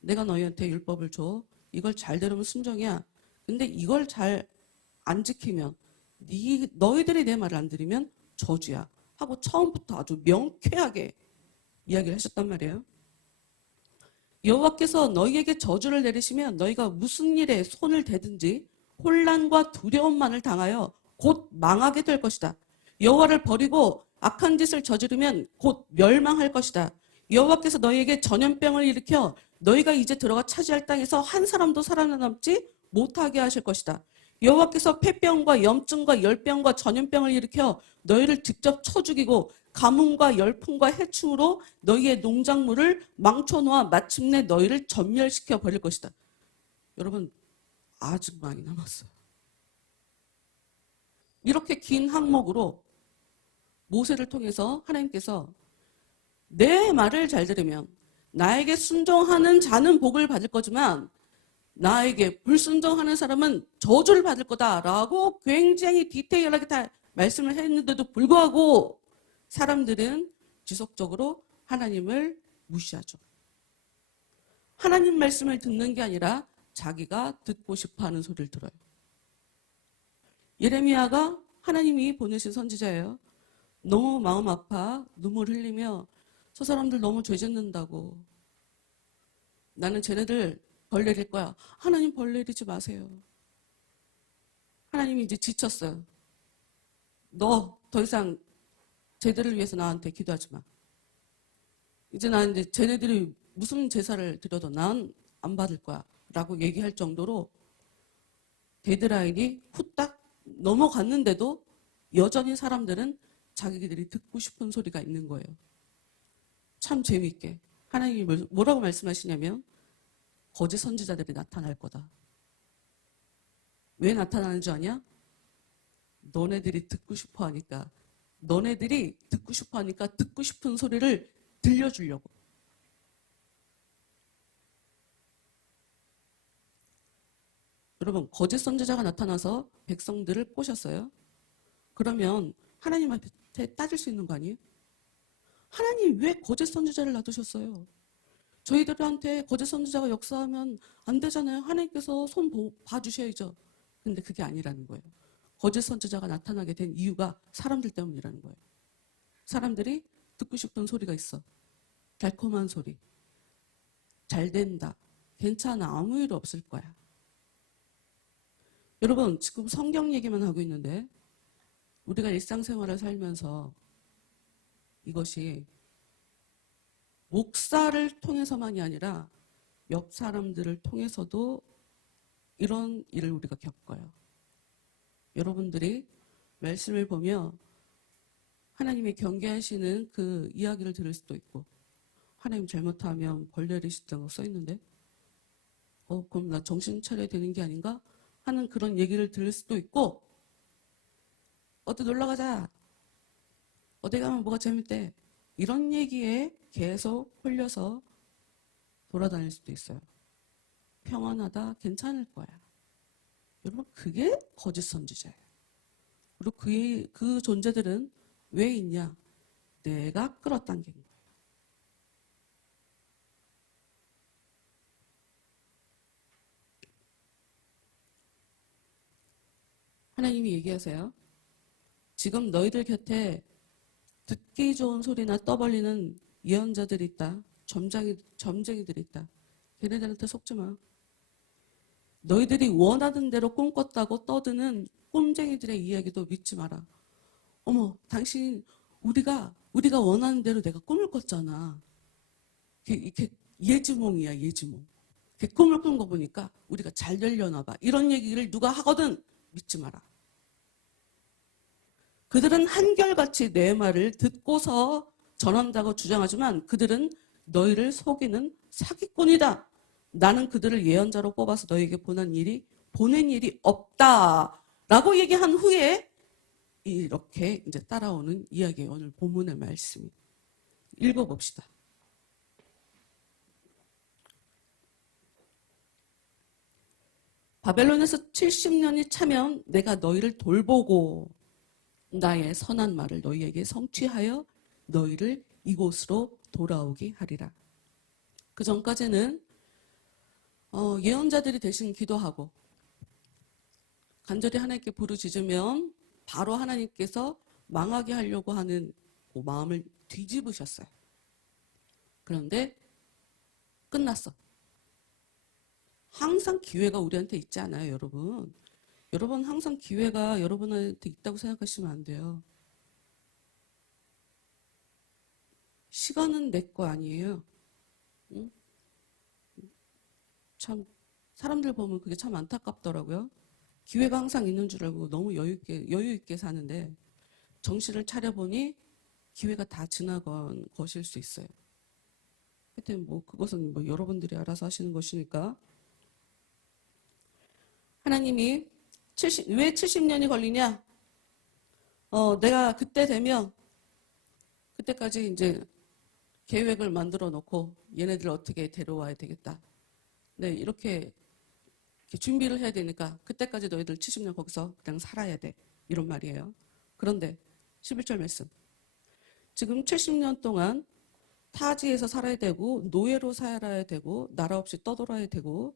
내가 너희한테 율법을 줘. 이걸 잘 들으면 순종이야. 근데 이걸 잘 안 지키면 너희들이 내 말을 안 들으면 저주야. 하고 처음부터 아주 명쾌하게 이야기를 하셨단 말이에요. 여호와께서 너희에게 저주를 내리시면 너희가 무슨 일에 손을 대든지 혼란과 두려움만을 당하여 곧 망하게 될 것이다. 여호와를 버리고 악한 짓을 저지르면 곧 멸망할 것이다. 여호와께서 너희에게 전염병을 일으켜 너희가 이제 들어가 차지할 땅에서 한 사람도 살아남지 못하게 하실 것이다. 여호와께서 폐병과 염증과 열병과 전염병을 일으켜 너희를 직접 쳐 죽이고 가뭄과 열풍과 해충으로 너희의 농작물을 망쳐놓아 마침내 너희를 전멸시켜 버릴 것이다. 여러분, 아직 많이 남았어요. 이렇게 긴 항목으로 모세를 통해서 하나님께서 내 말을 잘 들으면 나에게 순종하는 자는 복을 받을 거지만 나에게 불순종하는 사람은 저주를 받을 거다라고 굉장히 디테일하게 다 말씀을 했는데도 불구하고 사람들은 지속적으로 하나님을 무시하죠. 하나님 말씀을 듣는 게 아니라 자기가 듣고 싶어하는 소리를 들어요. 예레미야가 하나님이 보내신 선지자예요. 너무 마음 아파 눈물 흘리며 저 사람들 너무 죄 짓는다고. 나는 쟤네들 벌 내릴 거야. 하나님 벌 내리지 마세요. 하나님이 이제 지쳤어요. 너 더 이상 쟤들을 위해서 나한테 기도하지 마. 이제 난 이제 쟤네들이 무슨 제사를 드려도 난 안 받을 거야. 라고 얘기할 정도로 데드라인이 후딱 넘어갔는데도 여전히 사람들은 자기들이 듣고 싶은 소리가 있는 거예요. 참 재미있게. 하나님이 뭐라고 말씀하시냐면 거짓 선지자들이 나타날 거다. 왜 나타나는 줄 아냐? 너네들이 듣고 싶어 하니까. 너네들이 듣고 싶어 하니까 듣고 싶은 소리를 들려주려고. 여러분, 거짓 선지자가 나타나서 백성들을 꼬셨어요. 그러면 하나님한테 따질 수 있는 거 아니에요? 하나님 왜 거짓 선지자를 놔두셨어요? 저희들한테 거짓 선지자가 역사하면 안 되잖아요. 하나님께서 손 봐주셔야죠. 근데 그게 아니라는 거예요. 거짓 선지자가 나타나게 된 이유가 사람들 때문이라는 거예요. 사람들이 듣고 싶은 소리가 있어. 달콤한 소리. 잘 된다. 괜찮아. 아무 일 없을 거야. 여러분, 지금 성경 얘기만 하고 있는데 우리가 일상생활을 살면서 이것이 목사를 통해서만이 아니라 옆 사람들을 통해서도 이런 일을 우리가 겪어요. 여러분들이 말씀을 보며 하나님이 경계하시는 그 이야기를 들을 수도 있고 하나님 잘못하면 벌 내리신다고 써 있는데 그럼 나 정신 차려야 되는 게 아닌가? 하는 그런 얘기를 들을 수도 있고 어디 놀러 가자. 어디 가면 뭐가 재밌대. 이런 얘기에 계속 홀려서 돌아다닐 수도 있어요. 평안하다. 괜찮을 거야. 여러분, 그게 거짓 선지자예요. 그리고 그 존재들은 왜 있냐? 내가 끌어당긴 거예요. 하나님이 얘기하세요. 지금 너희들 곁에 듣기 좋은 소리나 떠벌리는 예언자들이 있다. 점쟁이들이 있다. 걔네들한테 속지 마. 너희들이 원하는 대로 꿈꿨다고 떠드는 꿈쟁이들의 이야기도 믿지 마라. 어머, 당신 우리가 원하는 대로 내가 꿈을 꿨잖아. 이렇게 예지몽이야, 예지몽. 꿈을 꾼 거 보니까 우리가 잘 되려나 봐. 이런 얘기를 누가 하거든 믿지 마라. 그들은 한결같이 내 말을 듣고서 전한다고 주장하지만 그들은 너희를 속이는 사기꾼이다. 나는 그들을 예언자로 뽑아서 너희에게 보낸 일이 없다. 라고 얘기한 후에 이렇게 이제 따라오는 이야기예요. 오늘 본문의 말씀이. 읽어봅시다. 바벨론에서 70년이 차면 내가 너희를 돌보고 나의 선한 말을 너희에게 성취하여 너희를 이곳으로 돌아오게 하리라. 그 전까지는 예언자들이 대신 기도하고 간절히 하나님께 부르짖으면 바로 하나님께서 망하게 하려고 하는 그 마음을 뒤집으셨어요. 그런데 끝났어. 항상 기회가 우리한테 있지 않아요, 여러분. 여러분 항상 기회가 여러분한테 있다고 생각하시면 안 돼요. 시간은 내 거 아니에요. 응? 참 사람들 보면 그게 참 안타깝더라고요. 기회가 항상 있는 줄 알고 너무 여유 있게 사는데 정신을 차려보니 기회가 다 지나간 것일 수 있어요. 하여튼 뭐 그것은 뭐 여러분들이 알아서 하시는 것이니까. 하나님이 왜 70년이 걸리냐? 내가 그때 되면 그때까지 이제 계획을 만들어 놓고 얘네들 어떻게 데려와야 되겠다. 네, 이렇게 준비를 해야 되니까 그때까지 너희들 70년 거기서 그냥 살아야 돼. 이런 말이에요. 그런데 11절 말씀. 지금 70년 동안 타지에서 살아야 되고 노예로 살아야 되고 나라 없이 떠돌아야 되고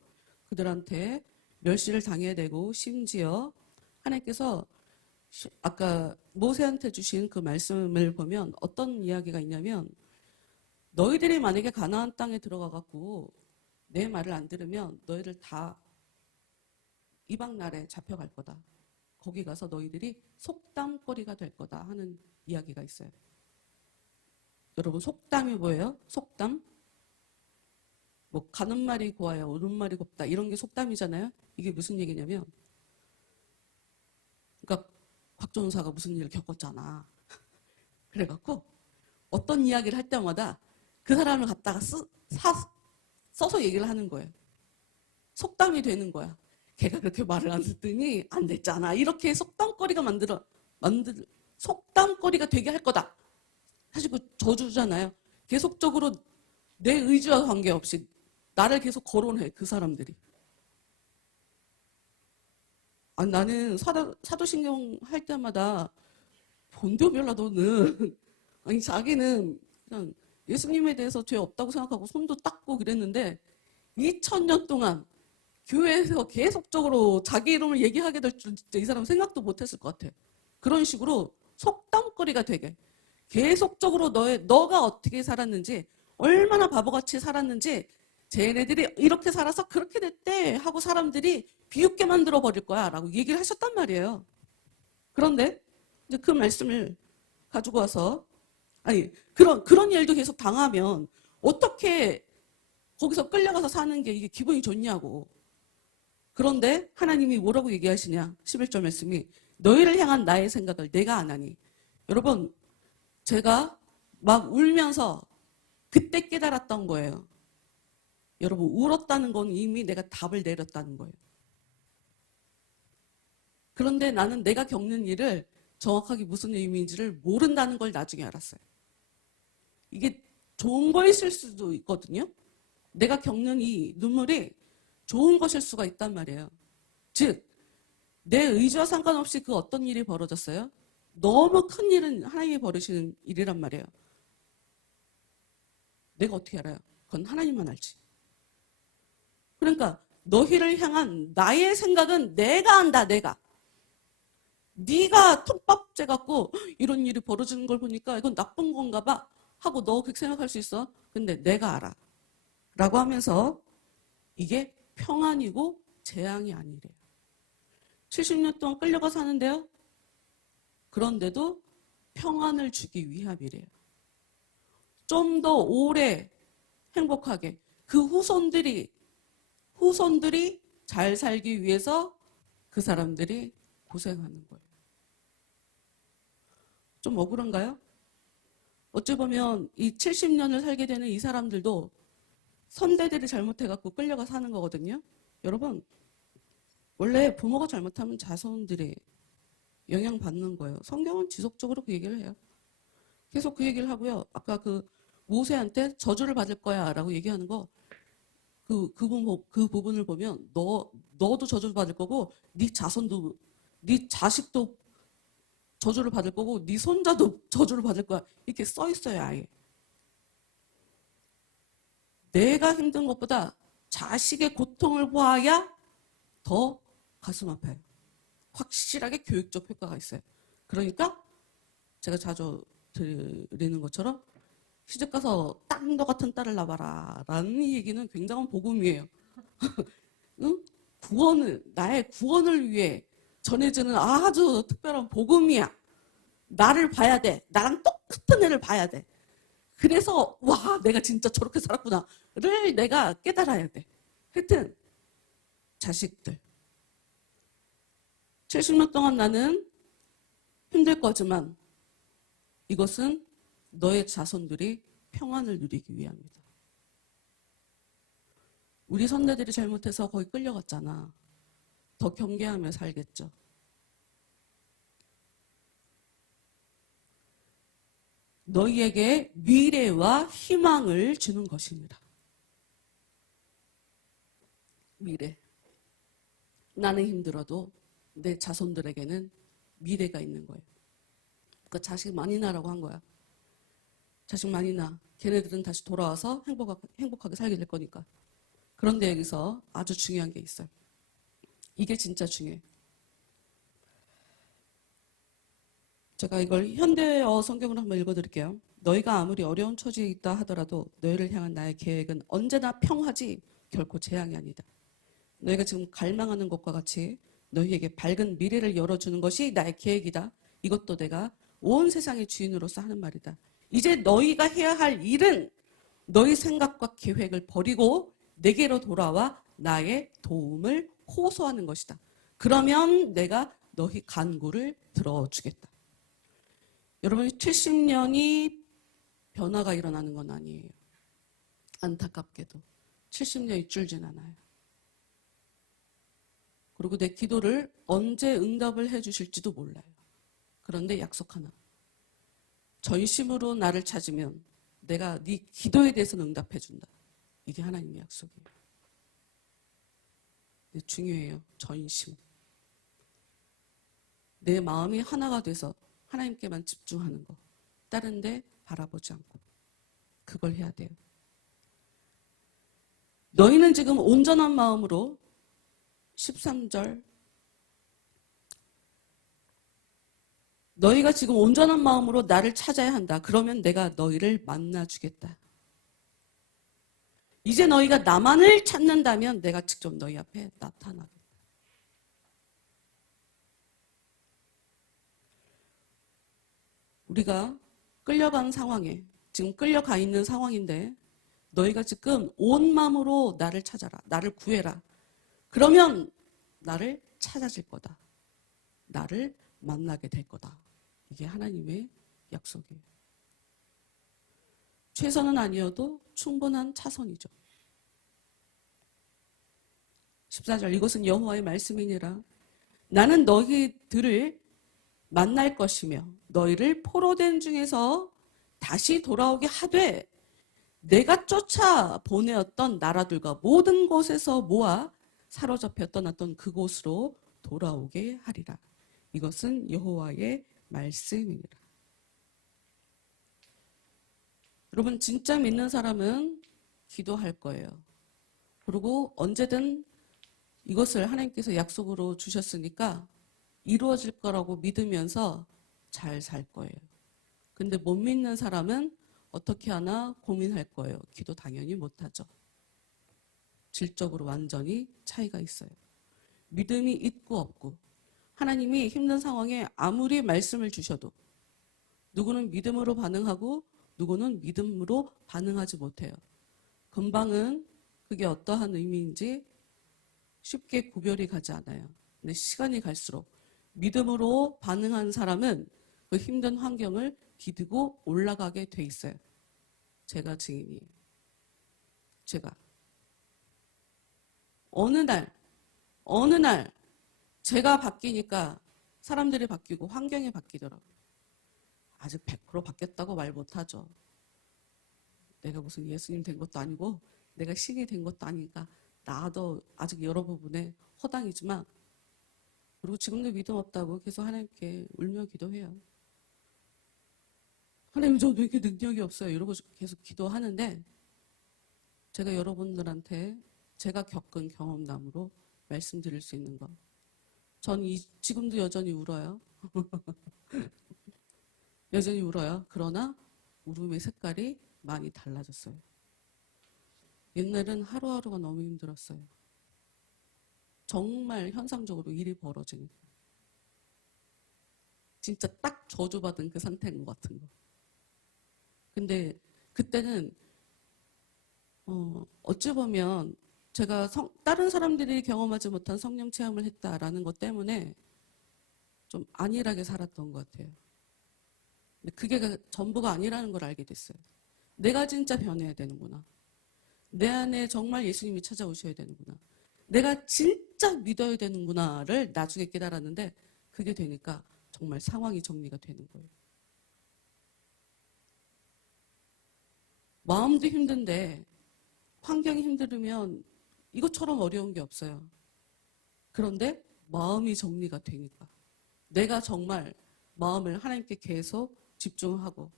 그들한테 멸시를 당해야 되고 심지어 하나님께서 아까 모세한테 주신 그 말씀을 보면 어떤 이야기가 있냐면 너희들이 만약에 가나안 땅에 들어가 갖고 내 말을 안 들으면 너희들 다 이방 나라에 잡혀갈 거다. 거기 가서 너희들이 속담거리가 될 거다 하는 이야기가 있어요. 여러분 속담이 뭐예요? 속담? 뭐 가는 말이 고와야 오는 말이 곱다 이런 게 속담이잖아요. 이게 무슨 얘기냐면 그러니까 박전사가 무슨 일을 겪었잖아. 그래갖고 어떤 이야기를 할 때마다 그 사람을 갖다가 써서 얘기를 하는 거예요. 속담이 되는 거야. 걔가 그렇게 말을 안 듣더니 안 됐잖아. 이렇게 속담거리가 속담거리가 되게 할 거다. 사실 그 저주잖아요. 계속적으로 내 의지와 관계없이 나를 계속 거론해, 그 사람들이. 나는 사도신경 할 때마다 본도별라 너는 아니 자기는 그냥 예수님에 대해서 죄 없다고 생각하고 손도 닦고 그랬는데 2000년 동안 교회에서 계속적으로 자기 이름을 얘기하게 될 줄 진짜 이 사람 생각도 못했을 것 같아. 그런 식으로 속담거리가 되게 계속적으로 너가 어떻게 살았는지 얼마나 바보같이 살았는지 쟤네들이 이렇게 살아서 그렇게 됐대 하고 사람들이 비웃게 만들어 버릴 거야 라고 얘기를 하셨단 말이에요. 그런데 이제 그 말씀을 가지고 와서 아니 그런 일도 계속 당하면 어떻게 거기서 끌려가서 사는 게 이게 기분이 좋냐고. 그런데 하나님이 뭐라고 얘기하시냐. 11절 말씀이 너희를 향한 나의 생각을 내가 안 하니. 여러분 제가 막 울면서 그때 깨달았던 거예요. 여러분 울었다는 건 이미 내가 답을 내렸다는 거예요. 그런데 나는 내가 겪는 일을 정확하게 무슨 의미인지를 모른다는 걸 나중에 알았어요. 이게 좋은 거였을 수도 있거든요. 내가 겪는 이 눈물이 좋은 것일 수가 있단 말이에요. 즉, 내 의지와 상관없이 그 어떤 일이 벌어졌어요? 너무 큰 일은 하나님이 벌이시는 일이란 말이에요. 내가 어떻게 알아요? 그건 하나님만 알지. 그러니까 너희를 향한 나의 생각은 내가 안다, 내가. 네가 톱밥째 갖고 이런 일이 벌어지는 걸 보니까 이건 나쁜 건가 봐 하고 너 그렇게 생각할 수 있어. 근데 내가 알아. 라고 하면서 이게 평안이고 재앙이 아니래요. 70년 동안 끌려가 사는데요. 그런데도 평안을 주기 위함이래요. 좀 더 오래 행복하게 그 후손들이 잘 살기 위해서 그 사람들이 고생하는 거예요. 좀 억울한가요? 어찌 보면 이 70년을 살게 되는 이 사람들도 선대들이 잘못해갖고 끌려가 사는 거거든요. 여러분 원래 부모가 잘못하면 자손들이 영향받는 거예요. 성경은 지속적으로 그 얘기를 해요. 계속 그 얘기를 하고요. 아까 그 모세한테 저주를 받을 거야 라고 얘기하는 거 그 부분을 보면 너도 저주를 받을 거고 네 자손도 네 자식도 저주를 받을 거고 네 손자도 저주를 받을 거야. 이렇게 써 있어요. 아예. 내가 힘든 것보다 자식의 고통을 보아야 더 가슴 아파요. 확실하게 교육적 효과가 있어요. 그러니까 제가 자주 드리는 것처럼 시집 가서 땅도 같은 딸을 낳아라 라는 얘기는 굉장한 복음이에요. 응? 나의 구원을 위해 전해지는 아주 특별한 복음이야. 나를 봐야 돼. 나랑 똑같은 애를 봐야 돼. 그래서 와 내가 진짜 저렇게 살았구나를 내가 깨달아야 돼. 하여튼 자식들 70년 동안 나는 힘들 거지만 이것은 너의 자손들이 평안을 누리기 위함이다. 우리 선대들이 잘못해서 거기 끌려갔잖아. 더 경계하며 살겠죠. 너희에게 미래와 희망을 주는 것입니다. 미래. 나는 힘들어도 내 자손들에게는 미래가 있는 거예요. 그러니까 자식 많이 낳으라고 한 거야. 자식 많이 낳아. 걔네들은 다시 돌아와서 행복하게 살게 될 거니까. 그런데 여기서 아주 중요한 게 있어요. 이게 진짜 중요해요. 제가 이걸 현대어 성경으로 한번 읽어드릴게요. 너희가 아무리 어려운 처지에 있다 하더라도 너희를 향한 나의 계획은 언제나 평화지 결코 재앙이 아니다. 너희가 지금 갈망하는 것과 같이 너희에게 밝은 미래를 열어주는 것이 나의 계획이다. 이것도 내가 온 세상의 주인으로서 하는 말이다. 이제 너희가 해야 할 일은 너희 생각과 계획을 버리고 내게로 돌아와 나의 도움을 호소하는 것이다. 그러면 내가 너희 간구를 들어주겠다. 여러분 70년이 변화가 일어나는 건 아니에요. 안타깝게도 70년이 줄진 않아요. 그리고 내 기도를 언제 응답을 해주실지도 몰라요. 그런데 약속 하나. 전심으로 나를 찾으면 내가 네 기도에 대해서는 응답해준다. 이게 하나님의 약속이에요. 근데 중요해요. 전심. 내 마음이 하나가 돼서 하나님께만 집중하는 거. 다른 데 바라보지 않고. 그걸 해야 돼요. 너희는 지금 온전한 마음으로 13절 너희가 지금 온전한 마음으로 나를 찾아야 한다. 그러면 내가 너희를 만나주겠다. 이제 너희가 나만을 찾는다면 내가 직접 너희 앞에 나타나겠다. 우리가 끌려가는 상황에 지금 끌려가 있는 상황인데 너희가 지금 온 마음으로 나를 찾아라. 나를 구해라. 그러면 나를 찾아질 거다. 나를 만나게 될 거다. 이게 하나님의 약속이에요. 최선은 아니어도 충분한 차선이죠. 14절 이것은 여호와의 말씀이니라. 나는 너희들을 만날 것이며 너희를 포로된 중에서 다시 돌아오게 하되 내가 쫓아 보내었던 나라들과 모든 곳에서 모아 사로잡혀 떠났던 그곳으로 돌아오게 하리라. 이것은 여호와의 말씀이니라. 여러분 진짜 믿는 사람은 기도할 거예요. 그리고 언제든 이것을 하나님께서 약속으로 주셨으니까 이루어질 거라고 믿으면서 잘 살 거예요. 근데 못 믿는 사람은 어떻게 하나 고민할 거예요. 기도 당연히 못하죠. 질적으로 완전히 차이가 있어요. 믿음이 있고 없고 하나님이 힘든 상황에 아무리 말씀을 주셔도 누구는 믿음으로 반응하고 누구는 믿음으로 반응하지 못해요. 금방은 그게 어떠한 의미인지 쉽게 구별이 가지 않아요. 근데 시간이 갈수록 믿음으로 반응한 사람은 그 힘든 환경을 기디고 올라가게 돼 있어요. 제가 증인이에요. 제가 어느 날 제가 바뀌니까 사람들이 바뀌고 환경이 바뀌더라고요. 아직 100% 바뀌었다고 말 못하죠. 내가 무슨 예수님 된 것도 아니고 내가 신이 된 것도 아니니까 나도 아직 여러 부분에 허당이지만 그리고 지금도 믿음 없다고 계속 하나님께 울며 기도해요. 하나님 저 왜 이렇게 능력이 없어요. 이러고 계속 기도하는데 제가 여러분들한테 제가 겪은 경험담으로 말씀드릴 수 있는 거. 전 지금도 여전히 울어요. 여전히 울어요. 그러나 울음의 색깔이 많이 달라졌어요. 옛날은 하루하루가 너무 힘들었어요. 정말 현상적으로 일이 벌어지니까. 진짜 딱 저주받은 그 상태인 것 같은 거. 근데 그때는 어찌 보면 제가 다른 사람들이 경험하지 못한 성령 체험을 했다라는 것 때문에 좀 안일하게 살았던 것 같아요. 근데 그게 전부가 아니라는 걸 알게 됐어요. 내가 진짜 변해야 되는구나. 내 안에 정말 예수님이 찾아오셔야 되는구나. 내가 진짜 믿어야 되는구나를 나중에 깨달았는데 그게 되니까 정말 상황이 정리가 되는 거예요. 마음도 힘든데 환경이 힘들으면 이것처럼 어려운 게 없어요. 그런데 마음이 정리가 되니까 내가 정말 마음을 하나님께 계속 집중하고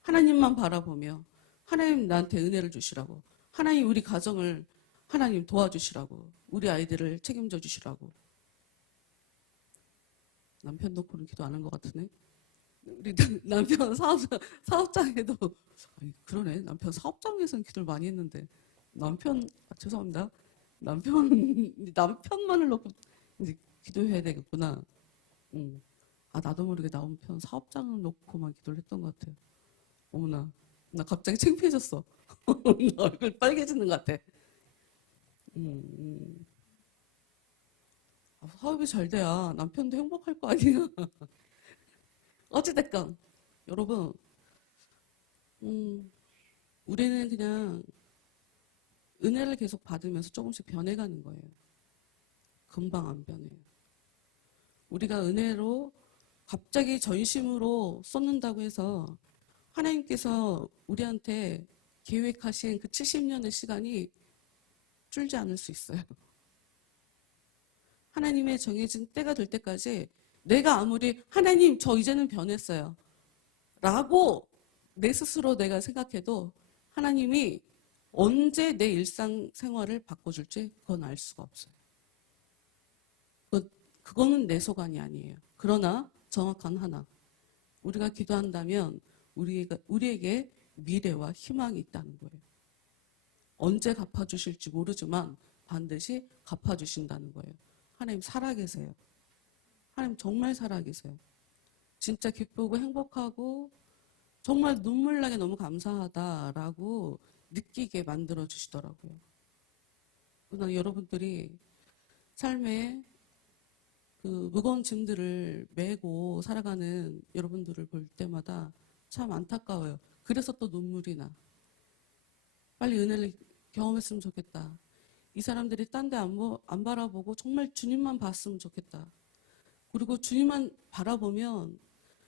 하나님만 바라보며 하나님 나한테 은혜를 주시라고, 하나님 우리 가정을 하나님 도와주시라고, 우리 아이들을 책임져 주시라고. 남편 놓고는 기도 안 한 것 같으네. 우리 남편 사업장에도 아니, 그러네. 남편 사업장에서는 기도를 많이 했는데 죄송합니다. 남편만을 놓고 이제 기도해야 되겠구나. 나도 모르게 남편 사업장을 놓고만 기도를 했던 것 같아요. 어머나, 나 갑자기 창피해졌어. 얼굴 빨개지는 것 같아. 사업이 잘 돼야 남편도 행복할 거 아니야. 어찌됐건 여러분, 우리는 그냥 은혜를 계속 받으면서 조금씩 변해가는 거예요. 금방 안 변해요. 우리가 은혜로 갑자기 전심으로 쏟는다고 해서 하나님께서 우리한테 계획하신 그 70년의 시간이 줄지 않을 수 있어요. 하나님의 정해진 때가 될 때까지 내가 아무리 하나님 저 이제는 변했어요 라고 내 스스로 내가 생각해도 하나님이 언제 내 일상생활을 바꿔줄지 그건 알 수가 없어요. 그거는 내 소관이 아니에요. 그러나 정확한 하나, 우리가 기도한다면 우리에게 미래와 희망이 있다는 거예요. 언제 갚아주실지 모르지만 반드시 갚아주신다는 거예요. 하나님 살아계세요. 하나님 정말 살아계세요. 진짜 기쁘고 행복하고 정말 눈물 나게 너무 감사하다라고 느끼게 만들어 주시더라고요. 그러나 여러분들이 삶에 그 무거운 짐들을 메고 살아가는 여러분들을 볼 때마다 참 안타까워요. 그래서 또 눈물이 나. 빨리 은혜를 경험했으면 좋겠다. 이 사람들이 딴 데 안 바라보고 정말 주님만 봤으면 좋겠다. 그리고 주님만 바라보면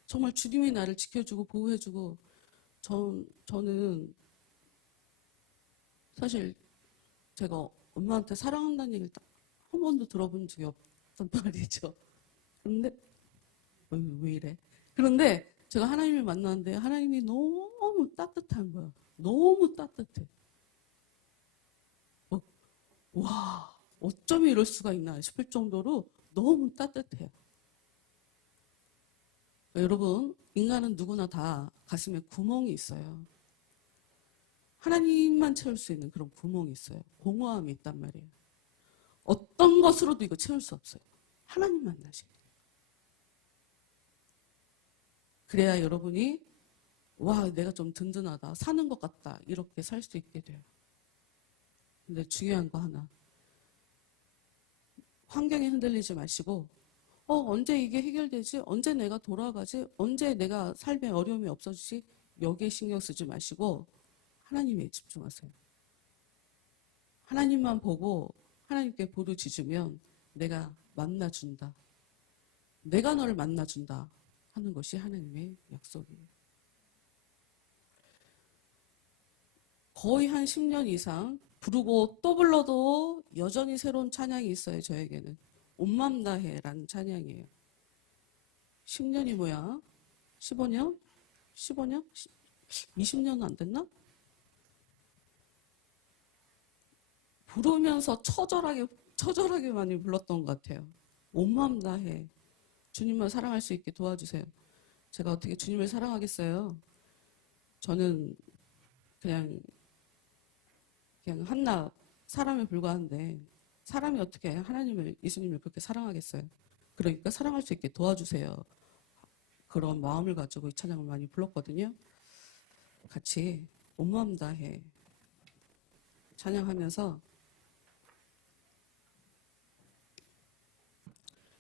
정말 주님이 나를 지켜주고 보호해주고 저는 사실 제가 엄마한테 사랑한다는 얘기를 한 번도 들어본 적이 없단 말이죠. 그런데 왜 이래? 그런데 제가 하나님을 만났는데 하나님이 너무 따뜻한 거예요. 너무 따뜻해. 와, 어쩜 이럴 수가 있나 싶을 정도로 너무 따뜻해요. 여러분, 인간은 누구나 다 가슴에 구멍이 있어요. 하나님만 채울 수 있는 그런 구멍이 있어요. 공허함이 있단 말이에요. 어떤 것으로도 이거 채울 수 없어요. 하나님 만나셔야 돼요. 그래야 여러분이 와, 내가 좀 든든하다, 사는 것 같다 이렇게 살 수 있게 돼요. 근데 중요한 거 하나, 환경에 흔들리지 마시고 언제 이게 해결되지? 언제 내가 돌아가지? 언제 내가 삶의 어려움이 없어지지? 여기에 신경 쓰지 마시고 하나님에 집중하세요. 하나님만 보고 하나님께 부르짖으면 내가 만나준다. 내가 너를 만나준다 하는 것이 하나님의 약속이에요. 거의 한 10년 이상 부르고 또 불러도 여전히 새로운 찬양이 있어요. 저에게는 온맘 다해라는 찬양이에요. 10년이 뭐야? 15년? 15년? 20년은 안 됐나? 부르면서 처절하게 많이 불렀던 것 같아요. 온맘 다해. 주님만 사랑할 수 있게 도와주세요. 제가 어떻게 주님을 사랑하겠어요? 저는 그냥 한낱 사람에 불과한데 사람이 어떻게 하나님을, 예수님을 그렇게 사랑하겠어요? 그러니까 사랑할 수 있게 도와주세요. 그런 마음을 가지고 이 찬양을 많이 불렀거든요. 같이 온마음 다해 찬양하면서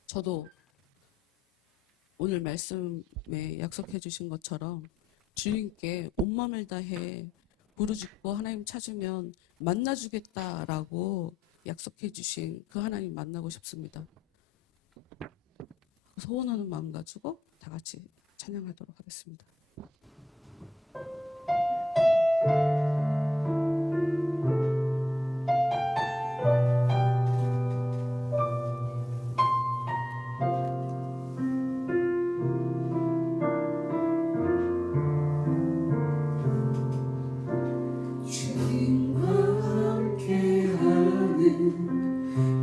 저도 오늘 말씀에 약속해 주신 것처럼 주님께 온 마음을 다해 부르짖고 하나님 찾으면 만나주겠다라고 약속해 주신 그 하나님 만나고 싶습니다. 소원하는 마음 가지고 다 같이 찬양하도록 하겠습니다. 주님과 함께하는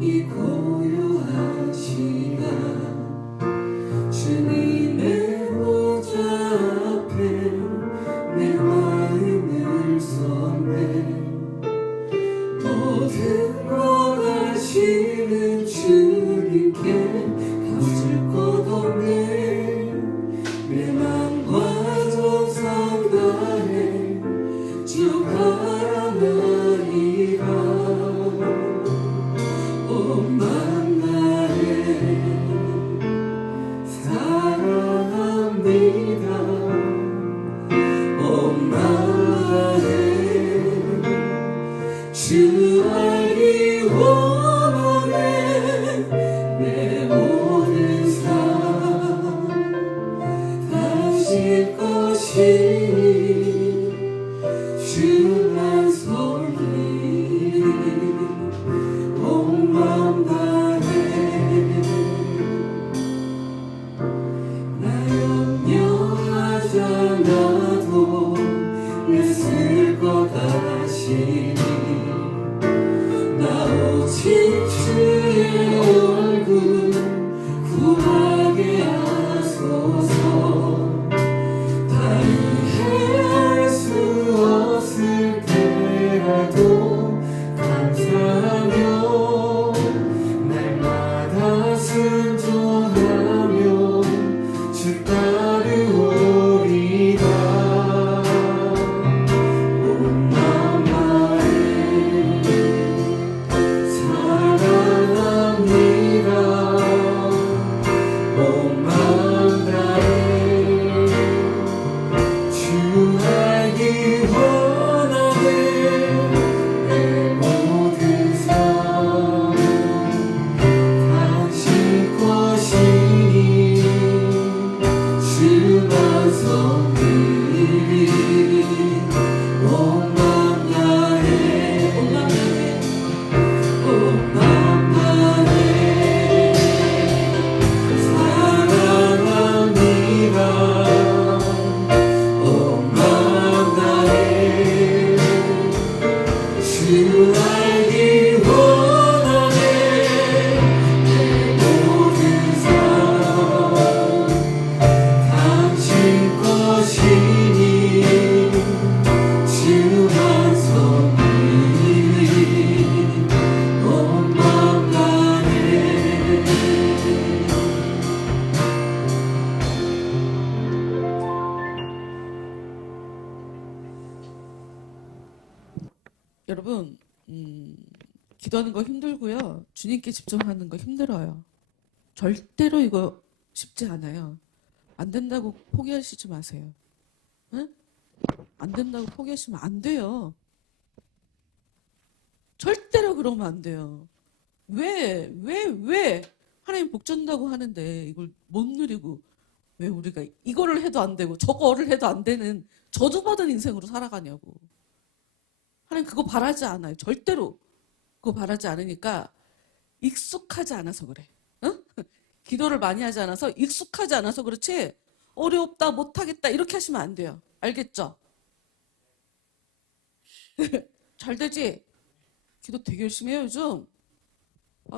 이 고요한 시간 주님의 보좌 앞에 내 마음을 쏟네 모든 것 아시는 주님께 감출 것 없네 내 맘과 정성 다해 주 바라나이다 온 맘 다해 사랑합니다 온 맘 다해 주 알기 원하네 내 모든 삶 당신 것이니 주만 섬기 온 맘 다해 나 염려하지 않아도 애쓸 것 아시니 나 오직 주의 얼굴 구하게 하소서 다른 해할 수 없을 때라도 감사하며 날마다 순종하며 주 따르오리다 온 맘 다해 사랑합니다 온 맘 다해 주 알기 원하네 내 모든 삶 당신 것이니 주만 섬기리 온 맘 다해 온 맘 다해 사랑합니다 온 맘 다해 주 알기 원하네 내 모든 삶 당신 것이니 주만 섬기리 온 맘 다해 여러분, 기도하는 거 힘들고요. 주님께 집중하는 거 힘들어요. 절대로 이거 쉽지 않아요. 안 된다고 포기하시지 마세요. 응? 안 된다고 포기하시면 안 돼요. 절대로 그러면 안 돼요. 왜 하나님 복 준다고 하는데 이걸 못 누리고 왜 우리가 이거를 해도 안 되고 저거를 해도 안 되는 저주받은 인생으로 살아가냐고. 하나님 그거 바라지 않아요. 절대로 그거 바라지 않으니까 익숙하지 않아서 그래. 응? 기도를 많이 하지 않아서 익숙하지 않아서 그렇지 어렵다 못하겠다 이렇게 하시면 안 돼요. 알겠죠? 잘 되지? 기도 되게 열심히 해요 요즘.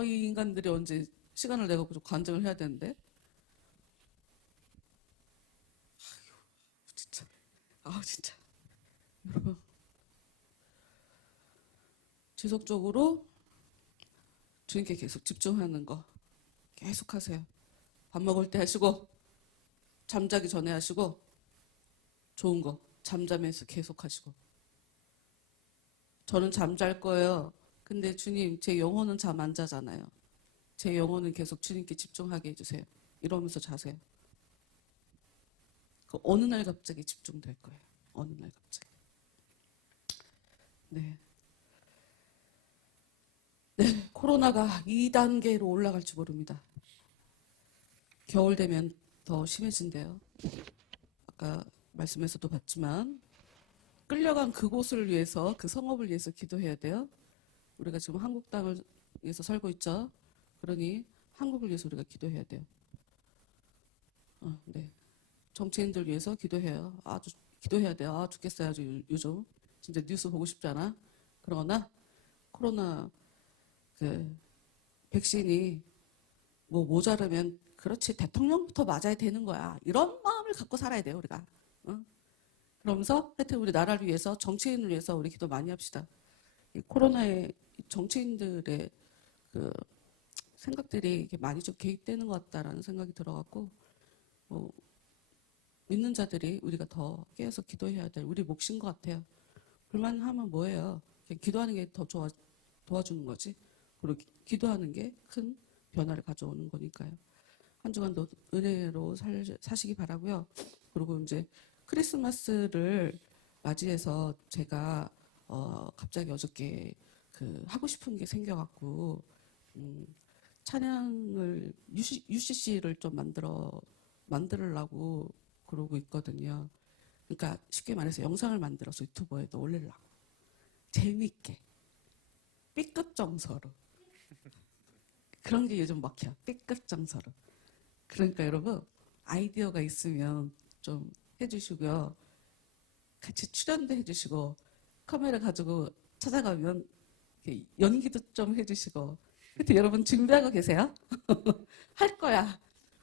이 인간들이 언제 시간을 내가 좀 관정을 해야 되는데. 진짜. 진짜. 여러분. 지속적으로 주님께 계속 집중하는 거 계속 하세요. 밥 먹을 때 하시고 잠자기 전에 하시고 좋은 거 잠자면서 계속 하시고 저는 잠잘 거예요. 근데 주님 제 영혼은 잠 안 자잖아요. 제 영혼은 계속 주님께 집중하게 해주세요. 이러면서 자세요. 그 어느 날 갑자기 집중될 거예요. 어느 날 갑자기. 네. 네, 코로나가 2단계로 올라갈지 모릅니다. 겨울 되면 더 심해진대요. 아까 말씀에서도 봤지만 끌려간 그곳을 위해서, 그 성읍을 위해서 기도해야 돼요. 우리가 지금 한국 땅을 위해서 살고 있죠. 그러니 한국을 위해서 우리가 기도해야 돼요. 네. 정치인들 위해서 기도해요. 아주 기도해야 돼요. 아, 죽겠어요. 아주 요즘 진짜 뉴스 보고 싶지 않아. 그러나 코로나 그 백신이 뭐 모자르면 그렇지 대통령부터 맞아야 되는 거야. 이런 마음을 갖고 살아야 돼요, 우리가. 그러면서 하여튼 우리 나라를 위해서, 정치인을 위해서 우리 기도 많이 합시다. 이 코로나에 정치인들의 그 생각들이 이게 많이 좀 개입되는 것 같다라는 생각이 들어갖고, 뭐 믿는 자들이 우리가 더 깨어서 기도해야 될 우리 몫인 것 같아요. 불만하면 뭐예요? 그냥 기도하는 게 더 도와주는 거지. 그리고 기도하는 게 큰 변화를 가져오는 거니까요. 한 주간도 은혜로 사시기 바라고요. 그리고 이제 크리스마스를 맞이해서 제가 갑자기 어저께 그 하고 싶은 게 생겨갖고 찬양을 UCC를 좀 만들려고 그러고 있거든요. 그러니까 쉽게 말해서 영상을 만들어서 유튜버에도 올리려고. 재밌게. B급 정서로. 그런 게 요즘 먹혀. B급 정서로. 그러니까 여러분 아이디어가 있으면 좀 해주시고요. 같이 출연도 해주시고 카메라 가지고 찾아가면 연기도 좀 해주시고. 하여튼 여러분 준비하고 계세요? 할 거야.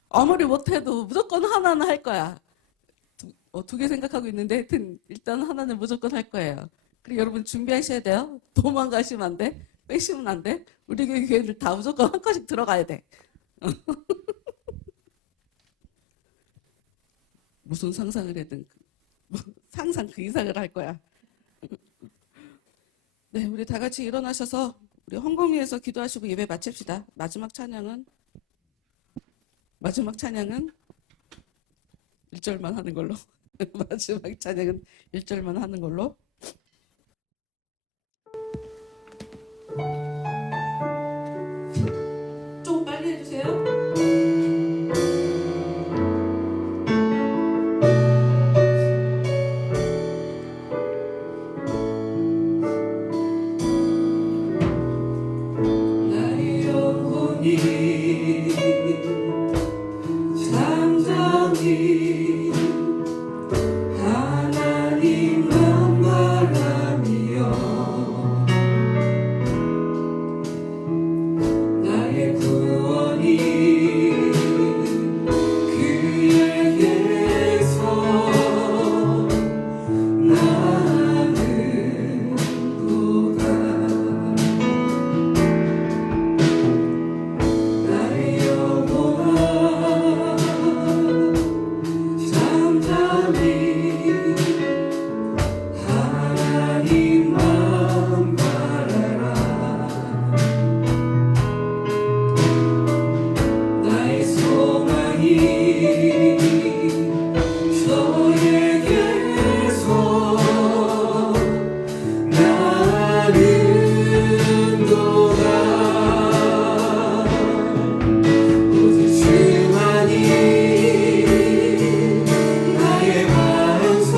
아무리 못해도 무조건 하나는 할 거야. 두 개 생각하고 있는데 하여튼 일단 하나는 무조건 할 거예요. 그리고 여러분 준비하셔야 돼요. 도망가시면 안 돼. 빼시면 안 돼. 우리 교회들 다 무조건 한 컷씩 들어가야 돼. 무슨 상상을 해든 상상 그 이상을 할 거야. 네, 우리 다 같이 일어나셔서 우리 헌금위에서 기도하시고 예배 마칩시다. 마지막 찬양은 1절만 하는 걸로. 마지막 찬양은 1절만 하는 걸로. 좀 빨리 해주세요. 나의 영혼이 잠잠히 하나님만 바라며 나의 구원이 그에게서 나는도다. 나의 영혼아 잠잠히 하나님만 바라라. 나의 소망이 저에게서 나는도다. 오직 주만이 나의 반석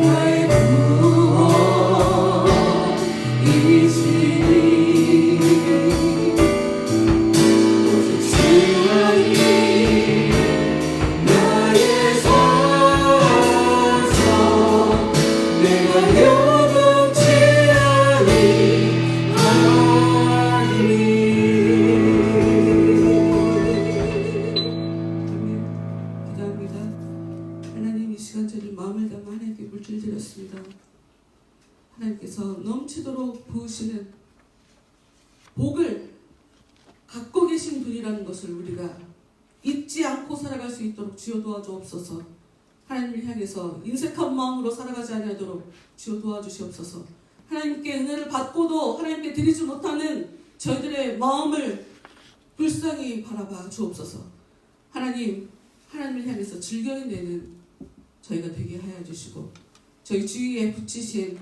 나의 구원이시니 오직 주만이 나의 산성 내가 여동치 아니하리니. 기도합니다. 하나님 이 시간 저를 마음을 담아 하나님께 물질드렸습니다. 하나님께서 넘치도록 부으시는 복을 갖고 계신 분이라는 것을 우리가 잊지 않고 살아갈 수 있도록 주여 도와주옵소서. 하나님을 향해서 인색한 마음으로 살아가지 아니하도록 주여 도와주시옵소서. 하나님께 은혜를 받고도 하나님께 드리지 못하는 저희들의 마음을 불쌍히 바라봐 주옵소서. 하나님 하나님을 향해서 즐겨내는 저희가 되게 하여 주시고, 저희 주위에 붙이신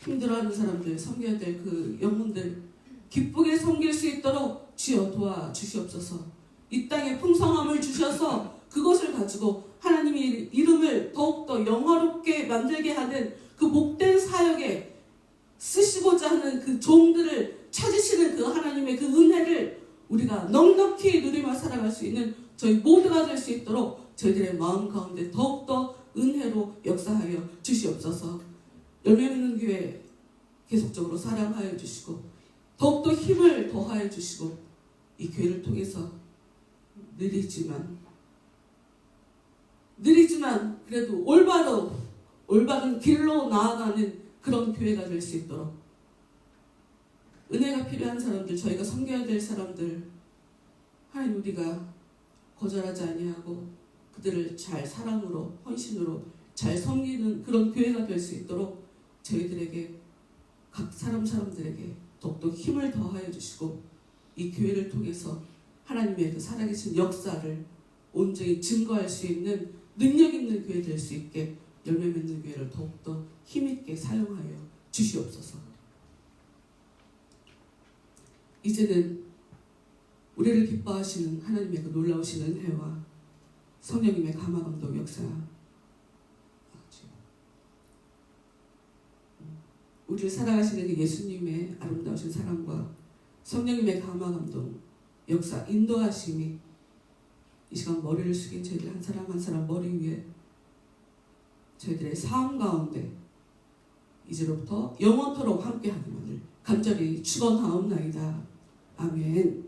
힘들어하는 사람들, 섬겨야 될 그 영혼들 기쁘게 섬길 수 있도록 주여 도와주시옵소서. 이 땅에 풍성함을 주셔서 그것을 가지고 하나님의 이름을 더욱더 영화롭게 만들게 하는 그 복된 사역에 쓰시고자 하는 그 종들을 찾으시는 그 하나님의 그 은혜를 우리가 넉넉히 누리며 살아갈 수 있는 저희 모두가 될 수 있도록 저희들의 마음 가운데 더욱더 은혜로 역사하여 주시옵소서. 열매 맺는 교회 계속적으로 사랑하여 주시고 더욱더 힘을 더하여 주시고, 이 교회를 통해서 느리지만 그래도 올바른 길로 나아가는 그런 교회가 될 수 있도록, 은혜가 필요한 사람들, 저희가 섬겨야 될 사람들, 하나님 우리가 거절하지 아니하고 그들을 잘 사랑으로 헌신으로 잘 섬기는 그런 교회가 될 수 있도록 저희들에게, 각 사람들에게 더욱더 힘을 더하여 주시고, 이 교회를 통해서 하나님의 그 살아계신 역사를 온전히 증거할 수 있는 능력 있는 교회 될 수 있게 열매 맺는 교회를 더욱더 힘있게 사용하여 주시옵소서. 이제는 우리를 기뻐하시는 하나님의 그 놀라우신 은혜와 성령님의 감화감동 역사, 우리를 사랑하시는 그 예수님의 아름다우신 사랑과 성령님의 감화감동 역사, 인도하심이 이 시간 머리를 숙인 저희들 한 사람 한 사람 머리 위에 저희들의 삶 가운데 이제로부터 영원토록 함께하기만을 간절히 축원하옵나이다. 아멘.